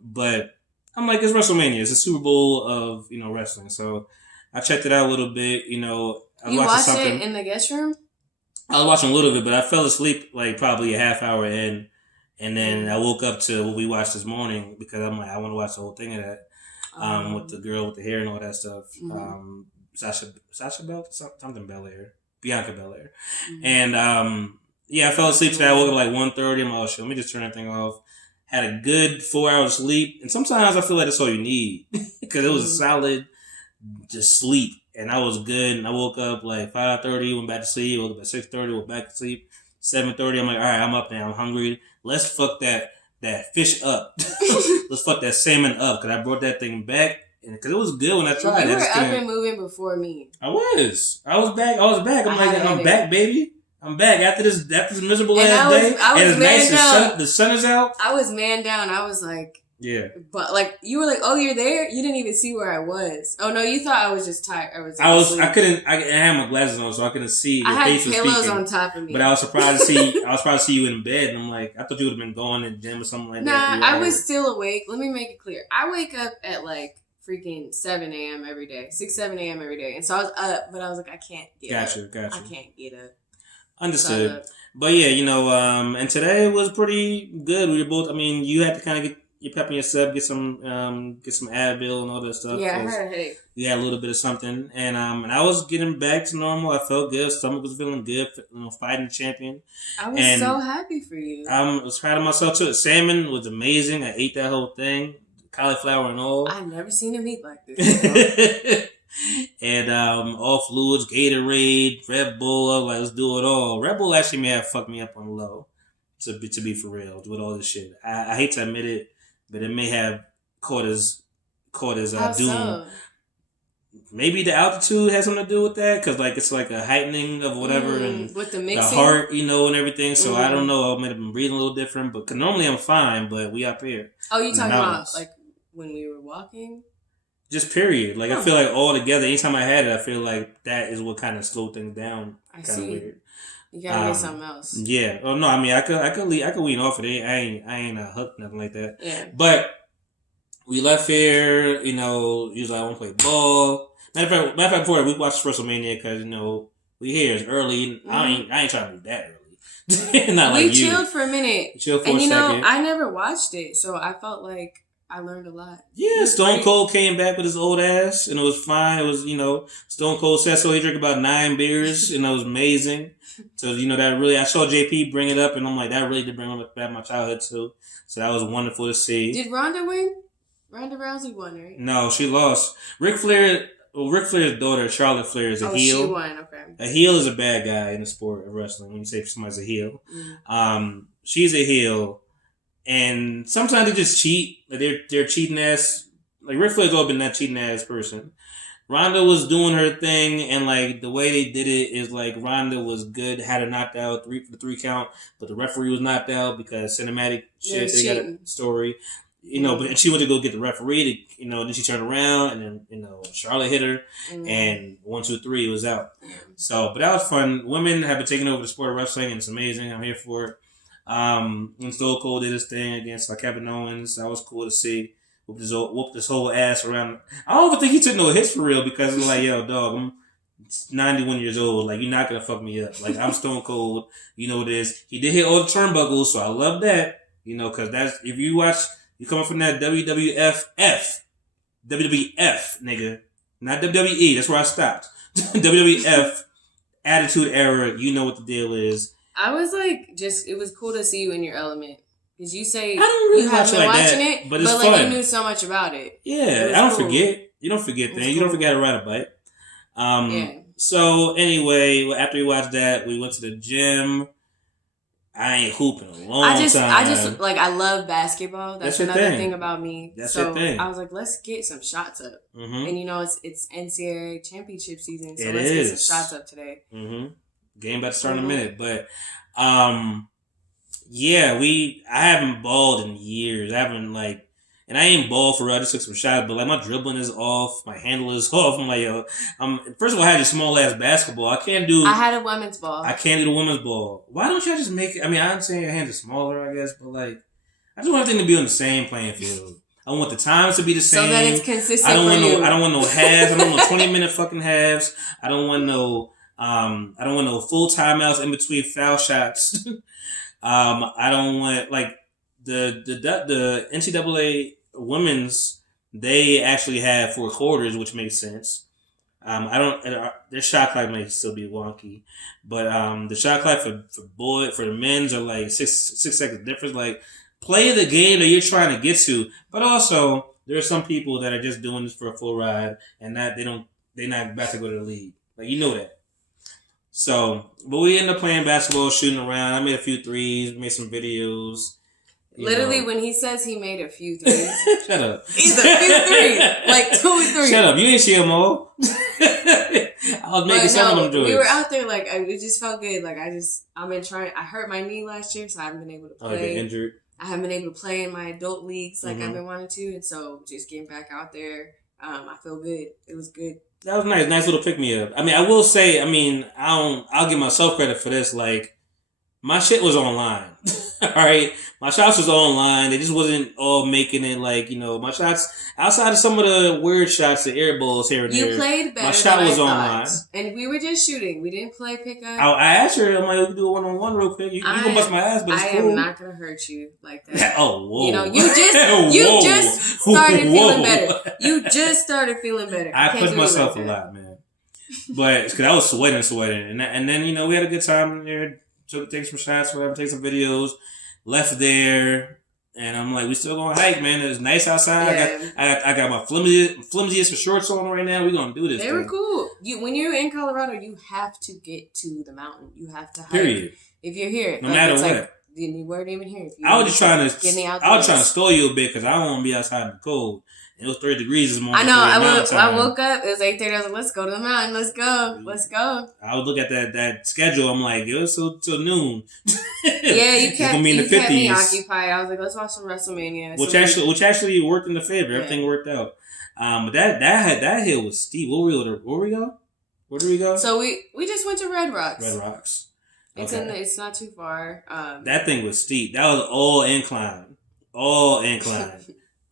But I'm like, it's WrestleMania. It's a Super Bowl of, wrestling. So I checked it out a little bit, I was watching watched it in the guest room? I was watching a little bit, but I fell asleep like probably a half hour in. And then I woke up to what we watched this morning because I'm like, I want to watch the whole thing of that. With the girl with the hair and all that stuff. Mm-hmm. Sasha Belair, Bianca Belair. Mm-hmm. And I fell asleep today. I woke up like 1:30. I'm like, oh shit, let me just turn everything off. Had a good 4 hours of sleep. And sometimes I feel like that's all you need. Because it was a solid just sleep. And I was good. And I woke up like 5:30, went back to sleep. Woke up at 6:30, went back to sleep. 7:30, I'm like, all right, I'm up now. I'm hungry. Let's fuck that fish up. Let's fuck that salmon up. Because I brought that thing back. Because it was good when I tried it. You were up and moving before me. I was back. I'm back, baby. I'm back after this miserable ass day. I was man down. The sun is out. I was man down. I was like, yeah. But like, you were like, oh, you're there. You didn't even see where I was. Oh no, you thought I was just tired. I couldn't. I had my glasses on, so I couldn't see. Your face was speaking. I had pillows on top of me. But I was surprised to see. I was surprised to see you in bed, and I'm like, I thought you would have been going to the gym or something like that. Nah, I was still awake. Let me make it clear. I wake up at like freaking 7 a.m. every day. 7 a.m. every day. And so I was up, but I was like, I can't get up. Gotcha. I can't get up. Understood. But yeah, and today was pretty good. We were both, you had to kind of get your pep in your step, get some Advil and all that stuff. Yeah, I had a headache. You had a little bit of something. And I was getting back to normal. I felt good. Stomach was feeling good, fighting the champion. I was so happy for you. I was proud of myself too. Salmon was amazing. I ate that whole thing. Cauliflower and all. I've never seen him eat like this. And all fluids, Gatorade, Red Bull. I was like, let's do it all. Red Bull actually may have fucked me up on the low, to be for real, with all this shit. I hate to admit it, but it may have caught his doom. So? Maybe the altitude has something to do with that, because like it's like a heightening of whatever and with the mixing, the heart, and everything. So I don't know. I might have been breathing a little different, but cause normally I'm fine. But we up here. Oh, you talking about like when we were walking? Just period. Like I feel like all together. Anytime I had it, I feel like that is what kind of slowed things down. I see. Weird. You gotta get something else. Yeah. Oh no. I could wean off of it. I ain't hooked nothing like that. Yeah. But we left here. Usually I want to play ball. Matter of fact, before we watched WrestleMania because we here. It's early. Mm-hmm. I ain't trying to do that early. Not like you. We chilled for a minute. We chilled for a second. I never watched it, so I felt like I learned a lot. Yeah, Stone Cold came back with his old ass, and it was fine. It was, Stone Cold said so. He drank about 9 beers, and it was amazing. So, that really, I saw JP bring it up, and I'm like, that really did bring back my childhood, too. So that was wonderful to see. Did Ronda win? Ronda Rousey won, right? No, she lost. Ric Flair's daughter, Charlotte Flair, is a heel. Oh, she won, okay. A heel is a bad guy in the sport of wrestling, when you say somebody's a heel. Mm-hmm. She's a heel. And sometimes they just cheat. Like they're cheating ass. Like Ric Flair's always been that cheating ass person. Ronda was doing her thing, and like the way they did it is like Ronda was good, had her knocked out for the 3 count, but the referee was knocked out because cinematic shit. They got a story, But she went to go get the referee. Then she turned around, and then Charlotte hit her, and 1, 2, 3 it was out. So, but that was fun. Women have been taking over the sport of wrestling, and it's amazing. I'm here for it. When Stone Cold did his thing against Kevin Owens, that was cool to see. Whooped his whole ass around. I don't even think he took no hits for real because it's like, yo, dog, 91 years old. Like, you're not gonna fuck me up. Like, I'm stone cold. You know this. He did hit all the turnbuckles, so I love that. You know, because that's, if you watch, you coming from that WWF, nigga, not WWE. That's where I stopped. WWF Attitude Era. You know what the deal is. I was like, it was cool to see you in your element. Because you say I don't really you haven't been like watching that, it, but it's like fun. you knew so much about it. Yeah, I don't forget. You don't forget things. You don't forget to ride a bike. Yeah. So anyway, after we watched that, we went to the gym. I ain't hooping a long time. I just like, I love basketball. That's another thing about me. That's so your thing. I was like, let's get some shots up. Mm-hmm. And you know, it's NCAA championship season, so let's get some shots up today. Mm-hmm. Game about to start in a minute, but yeah, I haven't balled in years. I haven't and I ain't ball for real. I just took some shots, but like my dribbling is off, my handle is off. I'm like, yo, first of all, I had a small ass basketball. I had a women's ball. I can't do the women's ball. Why don't y'all just make it? I mean, I'm saying your hands are smaller, I guess, but like, I just want everything to be on the same playing field. I want the times to be the same. So that it's consistent. I don't want no halves. I don't want no 20-minute fucking halves. I don't want no full timeouts in between foul shots. I don't want the NCAA women's. They actually have 4 quarters, which makes sense. Their shot clock may still be wonky, but the shot clock for the men's are like 6 seconds difference. Like, play the game that you're trying to get to, but also there are some people that are just doing this for a full ride and they're not about to go to the league. Like, you know that. So, but we ended up playing basketball, shooting around. I made a few threes, made some videos. Literally, when he says he made a few threes. Shut up. It's a few threes. Like 2 or 3. Shut up. You ain't see them all. I was making some of them joints. We were out there, like, it just felt good. Like, I've been trying. I hurt my knee last year, so I haven't been able to play. Oh, you get injured? I haven't been able to play in my adult leagues like I've been wanting to. And so, just getting back out there, I feel good. It was good. That was nice. Nice little pick me up. I mean, I will say, I'll give myself credit for this. Like, my shit was online. All right. My shots was online. They just wasn't all making it like, my shots, outside of some of the weird shots, the air balls here and there. You played better. My shot was online. And we were just shooting. We didn't play pickup. I asked her, I'm like, we can do a one-on-one real quick. You can bust my ass, but it's cool. I am not going to hurt you like that. Oh, whoa. You just started feeling better. You just started feeling better. I pushed myself a lot, man. But because I was sweating. And then, we had a good time in there. Take some shots, whatever, take some videos. Left there. And I'm like, we still going to hike, man. It's nice outside. Yeah. I got my flimsiest of shorts on right now. We're going to do this. They were cool. When you're in Colorado, you have to get to the mountain. You have to hike. Period. If you're here. No matter what. You weren't even here. I was just trying to stall you a bit because I don't want to be outside in the cold. It was 30 degrees this morning. I know. I woke up. It was 8:30. I was like, let's go to the mountain. Let's go. I would look at that schedule. I'm like, it was till noon. Yeah, you kept me occupied. I was like, let's watch some WrestleMania. Which actually worked in the favor. Yeah. Everything worked out. But that hill was steep. Where we go? Where did we go? So we just went to Red Rocks. Red Rocks. Okay. It's not too far. That thing was steep. That was all incline. All incline.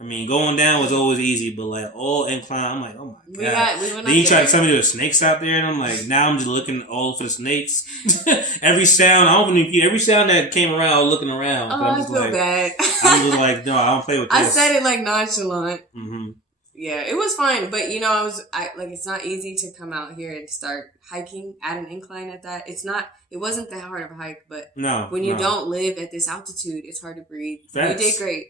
I mean, going down was always easy, but like all incline, I'm like, oh my god. Then you try to tell me there were snakes out there, and I'm like, now I'm just looking all for the snakes. Every sound that came around, I was looking around. Oh, I feel bad. I'm just like, no, I don't play with this. I said it like nonchalant. Mm-hmm. Yeah, it was fine, but it's not easy to come out here and start hiking at an incline at that. It wasn't that hard of a hike, but when you don't live at this altitude, it's hard to breathe. Facts. You did great.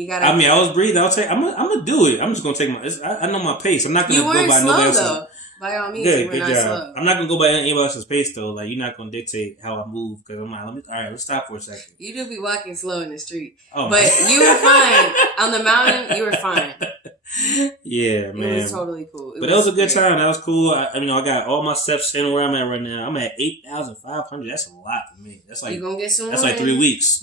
I was breathing. I'm gonna do it. I'm just gonna take I know my pace. I'm not gonna go by nobody else's. Though. By all means, you were not slow. I'm not gonna go by anybody else's pace though. Like, you're not gonna dictate how I move because I'm like, all right, let's stop for a second. You do be walking slow in the street, but you were fine on the mountain. You were fine. Yeah, man. It was totally cool. But it was a good time. That was cool. I got all my steps in where I'm at right now. I'm at 8,500. That's a lot for me. That's like, you gonna get some. That's like 3 weeks.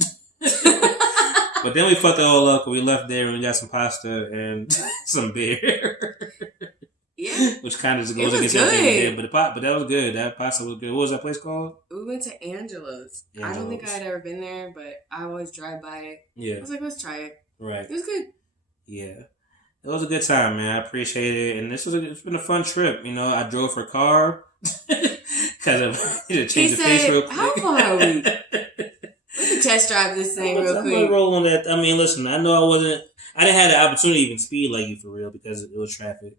But then we fucked it all up because we left there and we got some pasta and some beer. Yeah. Which kind of goes against everything we did. But that was good. That pasta was good. What was that place called? We went to Angelo's. I don't think I had ever been there, but I always drive by it. Yeah. I was like, let's try it. Right. It was good. Yeah. It was a good time, man. I appreciate it, and it's been a fun trip. You know, I drove her car because I needed to change the face real quick. How far are we? We can test drive this thing real quick. I'm gonna roll on that. I mean, listen, I know I didn't have the opportunity to even speed like you for real because it was traffic,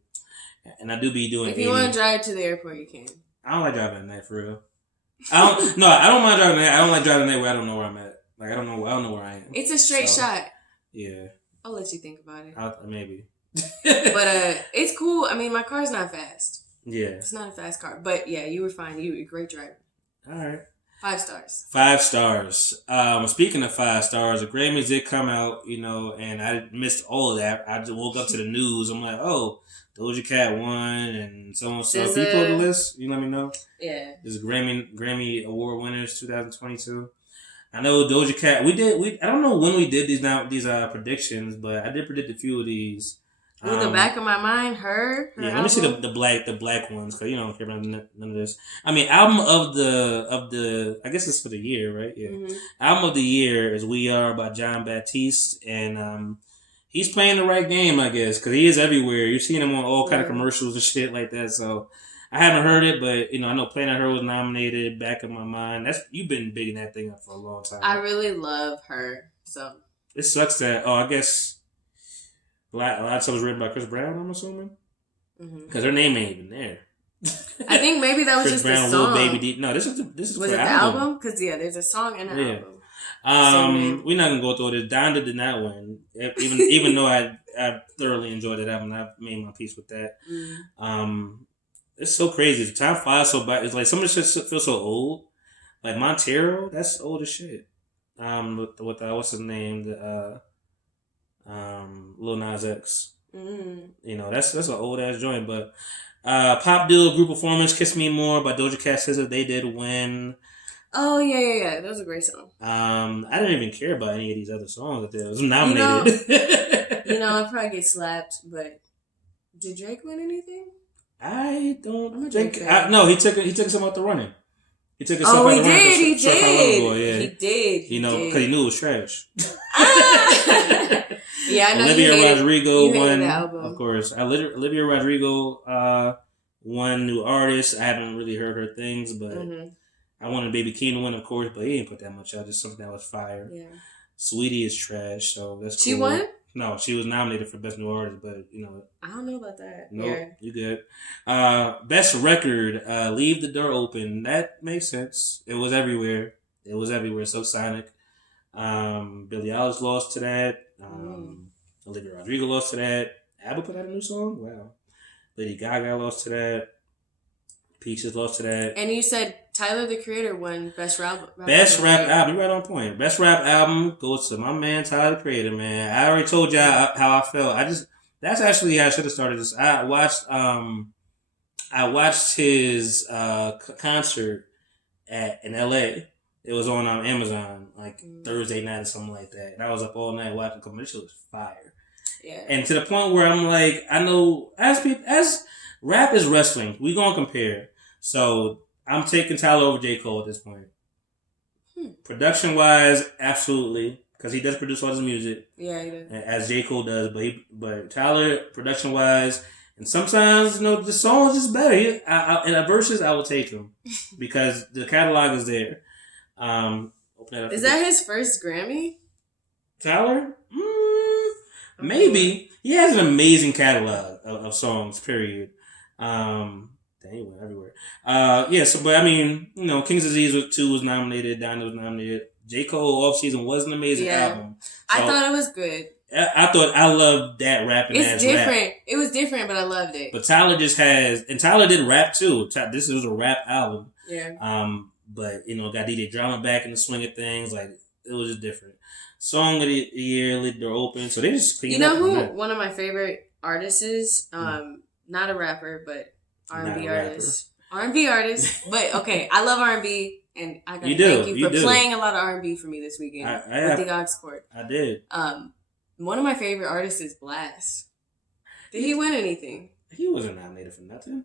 and I do be doing. If you want to drive to the airport, you can. I don't like driving at night for real. I don't mind driving at night. I don't like driving at night where I don't know where I'm at. Like I don't know where I am. It's a straight shot. Yeah. I'll let you think about it. Maybe. But it's cool. I mean, my car's not fast. Yeah. It's not a fast car. But yeah, you were fine. You were a great driver. All right. 5 stars. 5 stars. Speaking of 5 stars, the Grammys did come out, you know, and I missed all of that. I just woke up to the news. I'm like, oh, Doja Cat won and so on. So if you pull the list, you let me know. Yeah. This is Grammy Award winners 2022. I know Doja Cat. I don't know when we did these predictions, but I did predict a few of these. In the back of my mind, her yeah, let me see the black ones because you don't care about none of this. I mean, album of the I guess it's for the year, right? Yeah, album of the year is "We Are" by John Baptiste, and he's playing the right game, I guess, because he is everywhere. You're seeing him on all kind of commercials and shit like that. So I haven't heard it, but you know, I know "Playing at Her" was nominated. Back in my mind, you've been bigging that thing up for a long time. I really love her, so it sucks that I guess. A lot of stuff was written by Chris Brown, I'm assuming. Because her name ain't even there. I think maybe that was Chris just Brown, the song. Lil Baby D. No, this is was it the album? Because, there's a song and an album. We're not going to go through this. Donda did not win. Even though I thoroughly enjoyed that album. I made my peace with that. It's so crazy. The time flies so by. It's like some of this shit feels so old. Like Montero, that's old as shit. With what's his name? Lil Nas X. You know, that's an old ass joint, but Pop Deal group performance "Kiss Me More" by Doja Cat SZA, they did win. Oh yeah, that was a great song. I didn't even care about any of these other songs that was nominated. I'd probably get slapped, but did Drake win anything? I don't think. No, he took him out the running. He took himself out the running. He did. He because he knew it was trash. Yeah, I know. Olivia Rodrigo won, the album. Of course. Olivia Rodrigo won New Artist. I haven't really heard her things, but I wanted Baby Keem to win, of course, but he didn't put that much out. Just something that was fire. Yeah. Sweetie is trash, so that's cool. She won? No, she was nominated for Best New Artist, but, you know. I don't know about that. No, nope, you good. Best Record, Leave the Door Open. That makes sense. It was everywhere. So Sonic. Billie Eilish lost to that. Olivia Rodrigo lost to that. ABBA put out a new song? Wow. Lady Gaga lost to that. Peaches lost to that. And you said Tyler, the Creator, won Best Rap Album. Best Rap Album. You're right on point. Best Rap Album goes to my man, Tyler, the Creator, man. I already told y'all how I felt. That's actually how I should have started this. I watched his concert in LA. It was on Amazon like Thursday night or something like that. And I was up all night watching it. This shit was fire. Yeah. And to the point where I'm like, I know as rap is wrestling, we gonna compare. So I'm taking Tyler over J. Cole at this point. Production wise, absolutely, because he does produce all his music. Yeah, he does. As J. Cole does, but Tyler, production wise, and sometimes the songs is better. In a verses, I will take him because the catalog is there. Is that his first Grammy? Tyler? Maybe. He has an amazing catalog of songs, period. He went everywhere. But I mean, King's Disease 2 was nominated, Donda was nominated. J. Cole Off Season was an amazing album. So I thought it was good. I loved that rapping. It's different. Rap. It was different, but I loved it. But Tyler Tyler did rap too. This was a rap album. Yeah. But got DJ Drama back in the swing of things. Like it was just different. Song of the year, Leave the Door Open. So they just cleaned up. You know who one of my favorite artists is? Not a rapper, but R&B artist. R&B artist. But okay, I love R&B, and I gotta thank you for playing a lot of R&B for me this weekend with the Ox Court. I did. One of my favorite artists is Blast. Did he win anything? He wasn't nominated for nothing.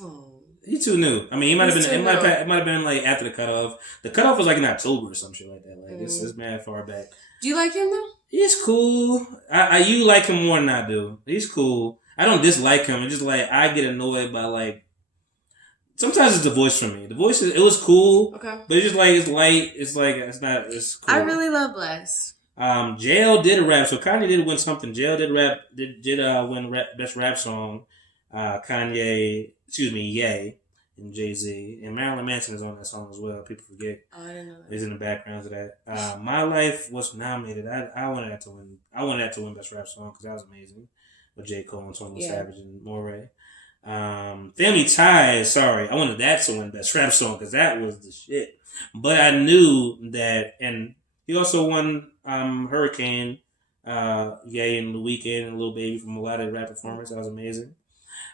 Oh. He too new. I mean, he might have been. It might have been like after the cutoff. The cutoff was like in October or some shit like that. Like this is mad far back. Do you like him though? He's cool. You like him more than I do. He's cool. I don't dislike him. It's just like I get annoyed by like. Sometimes it's the voice for me. The voice it was cool. Okay. But it's just like it's light. It's like it's not. It's cool. I really love Bless. JL did a rap, so Kanye did win something. JL did rap. Did win best rap song. Kanye. Excuse me, Ye and Jay-Z. And Marilyn Manson is on that song as well. People forget. Oh, I didn't know that. He's in the background of that. My Life was nominated. I wanted that to win. I wanted that to win Best Rap Song because that was amazing. With J. Cole and 21 Savage and Moray. Family Ties, sorry. I wanted that to win Best Rap Song because that was the shit. But I knew that, and he also won Hurricane, Ye and The Weeknd and Lil Baby from a lot of rap performers. That was amazing.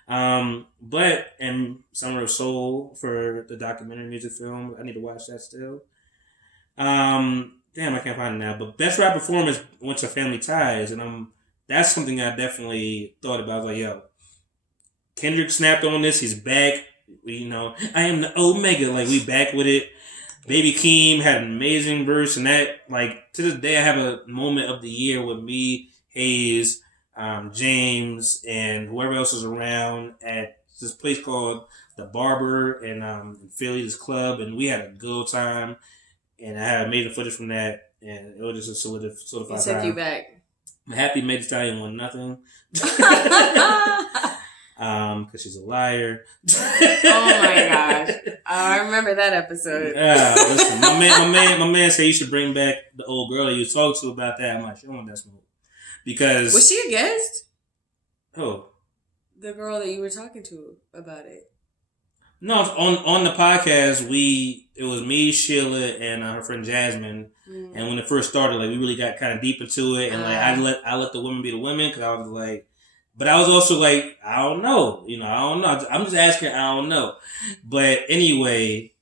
But and Summer of Soul for the documentary music film. I need to watch that still. Damn, I can't find it now. But Best Rap Performance went to Family Ties, and that's something I definitely thought about. I was like, yo, Kendrick snapped on this. He's back. You know, I am the Omega. Like, we back with it. Baby Keem had an amazing verse, and that, like, to this day, I have a moment of the year with me, Hayes, James, and whoever else was around at this place called The Barber in Philly, this club, and we had a good time. And I have amazing footage from that, and it was just a solidified time. It took you back. I'm happy Meg Thee Stallion won nothing. Because she's a liar. Oh my gosh. I remember that episode. Yeah, listen, my man said you should bring back the old girl that you talked to about that. I'm like, she don't want that smoke. Because was she a guest? Who? The girl that you were talking to about it. No, on the podcast, it was me, Sheila, and her friend Jasmine. Mm. And when it first started, like, we really got kind of deep into it, and like I let the women be the women because I was like, but I was also like, I don't know, I don't know. I'm just asking, I don't know. But anyway,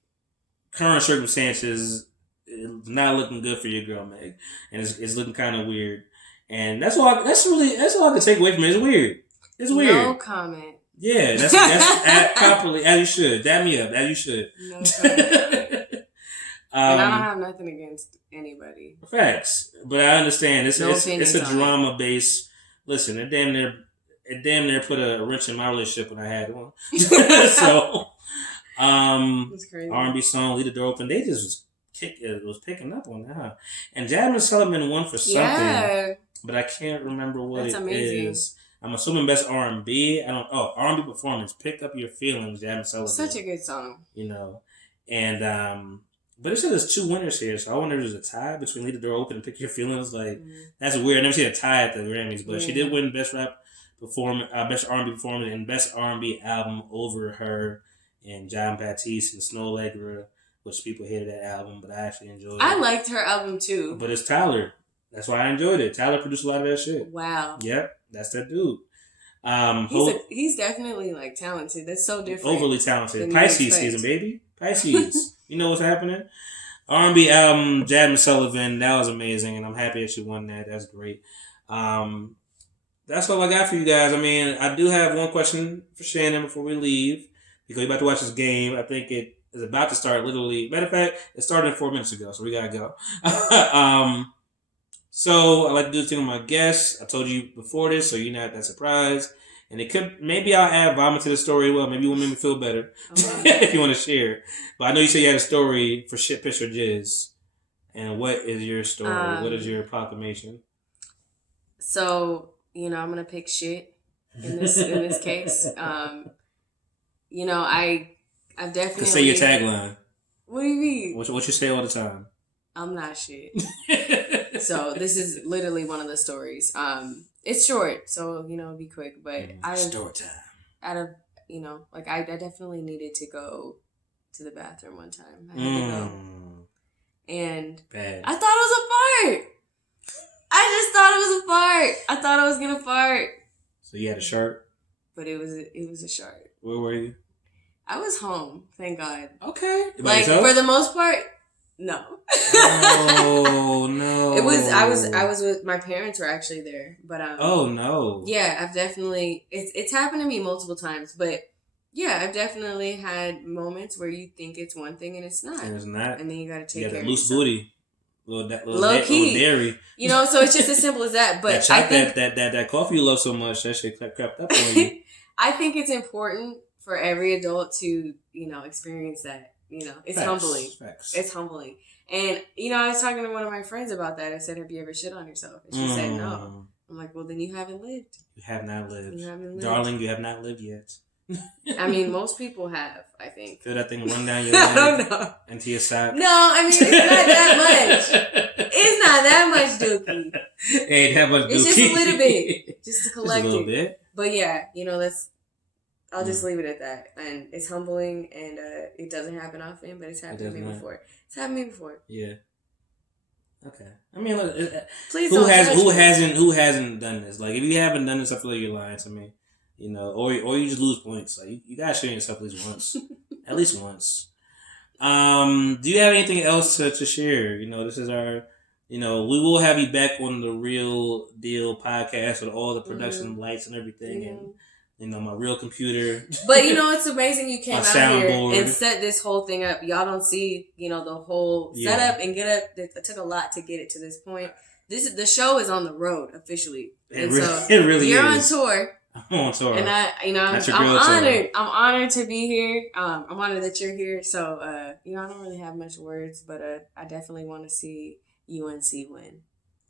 current circumstances, it's not looking good for your girl, Meg, and it's looking kind of weird. And that's all I can take away from it. It's weird. It's weird. No comment. Yeah, that's properly as you should. Dab me up as you should. No comment. And I don't have nothing against anybody. Facts, but I understand it's a drama based. Listen, it damn near put a wrench in my relationship when I had one. So, R&B song, Leave the Door Open. They just was picking up on that. Huh? And Jasmine Sullivan won for something, but I can't remember what it is. I'm assuming best R&B. R&B performance. Pick Up Your Feelings, Jasmine Sullivan. Such a good song. And but it says there's 2 winners here, so I wonder if there's a tie between Leave the Door Open and Pick Your Feelings. Like, that's weird. I never seen a tie at the Grammys, but she did win best rap performance, best R&B performance, and best R&B album over her and John Batiste and Snow Allegra, which people hated that album, but I actually enjoyed it. I liked her album too. But it's Tyler. That's why I enjoyed it. Tyler produced a lot of that shit. Wow. Yep, that's that dude. He's definitely like talented. That's so different. Overly talented. Pisces season, baby. Pisces. You know what's happening? R&B album, Jasmine Sullivan. That was amazing, and I'm happy that she won that. That's great. That's all I got for you guys. I mean, I do have one question for Shannon before we leave, because we're about to watch this game. I think it is about to start literally. Matter of fact, it started 4 minutes ago, so we gotta go. So I like to do this thing with my guests. I told you before this, so you're not that surprised. And maybe I'll add vomit to the story. Well, maybe it will make me feel better if you want to share. But I know you said you had a story for Shit, Piss, or Jizz. And what is your story? What is your proclamation? So, I'm going to pick shit in this case. I've definitely... Say your tagline. What do you mean? What you say all the time? I'm not shit. So this is literally one of the stories. It's short, so be quick. But story time. I definitely needed to go to the bathroom one time. I had to go, and I thought it was a fart. I just thought it was a fart. I thought I was gonna fart. So you had a shark? But it was a shark. Where were you? I was home, thank God. Okay. Like for the most part. No. Oh no. I was with my parents were actually there. But oh no. Yeah, I've definitely it's happened to me multiple times, but Yeah, I've definitely had moments where you think it's one thing and it's not. And it's not. And then you got to take care of loose yourself. booty. Little dairy. You know, so it's just as simple as that. But I think that coffee you love so much, that shit crept up on you. I think it's important for every adult to, you know, experience that. You know, it's humbling. Facts. It's humbling. And, you know, I was talking to one of my friends about that. I said, have you ever shit on yourself? And she said, no. I'm like, well, then you haven't lived. You have not lived. You haven't lived. Darling, you have not lived yet. I mean, most people have, I think. Feel that thing run down your leg into your sock? No, I mean, it's not that much. It's not that much dookie. Ain't that much dookie. It's just a little bit. Just to collect just a little bit. But yeah, you know, I'll just leave it at that. And it's humbling, and it doesn't happen often, but it's happened to me before. It's happened to me before. Yeah. Okay. I mean, look, please who hasn't done this? Like, if you haven't done this, I feel like you're lying to me. You know, or you just lose points. Like, you gotta share yourself at least once. At least once. Do you have anything else to share? You know, this is our, you know, we will have you back on the Real Deal podcast with all the production lights and everything, and you know, my real computer. But you know, it's amazing you came out here and set this whole thing up. Y'all don't see, you know, the whole setup and get up. It took a lot to get it to this point. The show is on the road officially, it really you're is. on tour. I'm on tour. And I'm honored. I'm honored to be here. I'm honored that you're here. So, you know, I don't really have much words, but I definitely want to see UNC win.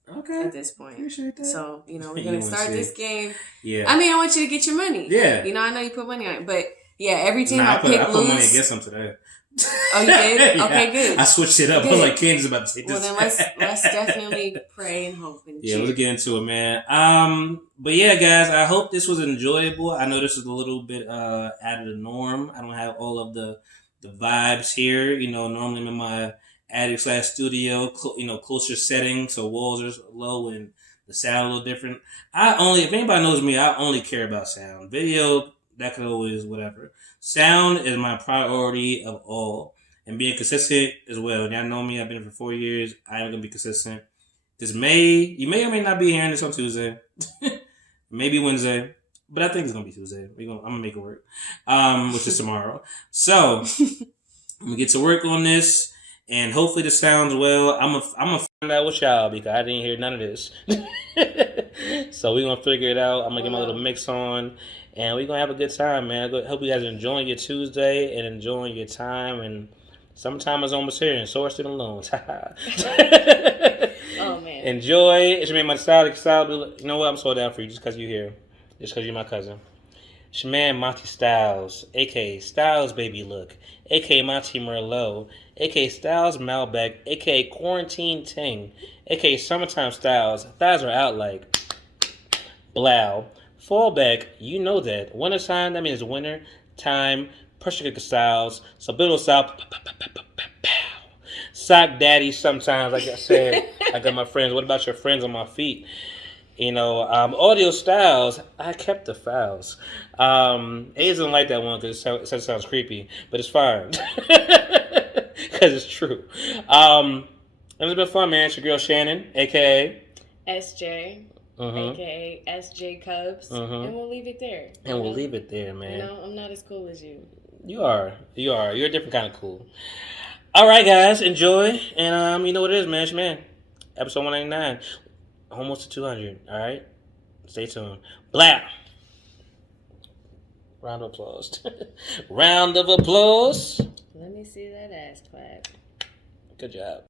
Okay. At this point. Appreciate that. So, you know, we're going to start this game. Yeah. I mean, I want you to get your money. Yeah. You know, I know you put money on it, but yeah, every team I pick lose. I put money against them today. Oh, you did? Yeah. Okay, good. I switched it up. Good. I was like, Candace about to take this. Well, then let's definitely pray and hope and cheer. Let's get into it, man. But yeah, guys, I hope this was enjoyable. I know this is a little bit out of the norm. I don't have all of the vibes here. You know, normally I'm in my attic/studio, you know, closer setting, so walls are low and the sound a little different. If anybody knows me, I only care about sound. Video, that could always whatever. Sound is my priority of all, and being consistent as well. Y'all know me; I've been here for 4 years. I am gonna be consistent. You may or may not be hearing this on Tuesday, maybe Wednesday, but I think it's gonna be Tuesday. I'm gonna make it work, which is tomorrow. So I'm gonna get to work on this, and hopefully this sounds well. I'm gonna find out with y'all because I didn't hear none of this. So we're gonna figure it out. I'm gonna get my little mix on. And we're going to have a good time, man. I hope you guys are enjoying your Tuesday and enjoying your time. And summertime is almost here, and so are student loans. Oh, man. Enjoy. It's your man, my style. You know what? I'm so down for you just because you're here. Just because you're my cousin. It's your man, Monty Styles, a.k.a. Styles Baby Look, a.k.a. Monty Merlot, a.k.a. Styles Malbec, a.k.a. Quarantine Ting, a.k.a. Summertime Styles. Thighs are out like blow. Fallback, you know that. Winter time, that means winter time. Pressure cooker styles. Subliminal style. Sock daddy sometimes, like I said. I got my friends. What about your friends on my feet? You know, audio styles. I kept the files. A doesn't like that one because it sounds creepy, but it's fine. Because it's true. It's been fun, man. It's your girl Shannon, a.k.a. SJ. A.k.a. SJ Cubs, and we'll leave it there. And we'll leave it there, man. You know, I'm not as cool as you. You are. You're a different kind of cool. All right, guys, enjoy, and you know what it is, man. It's your man. Episode 199, almost to 200. All right, stay tuned. Blah. Round of applause. Round of applause. Let me see that ass clap. Good job.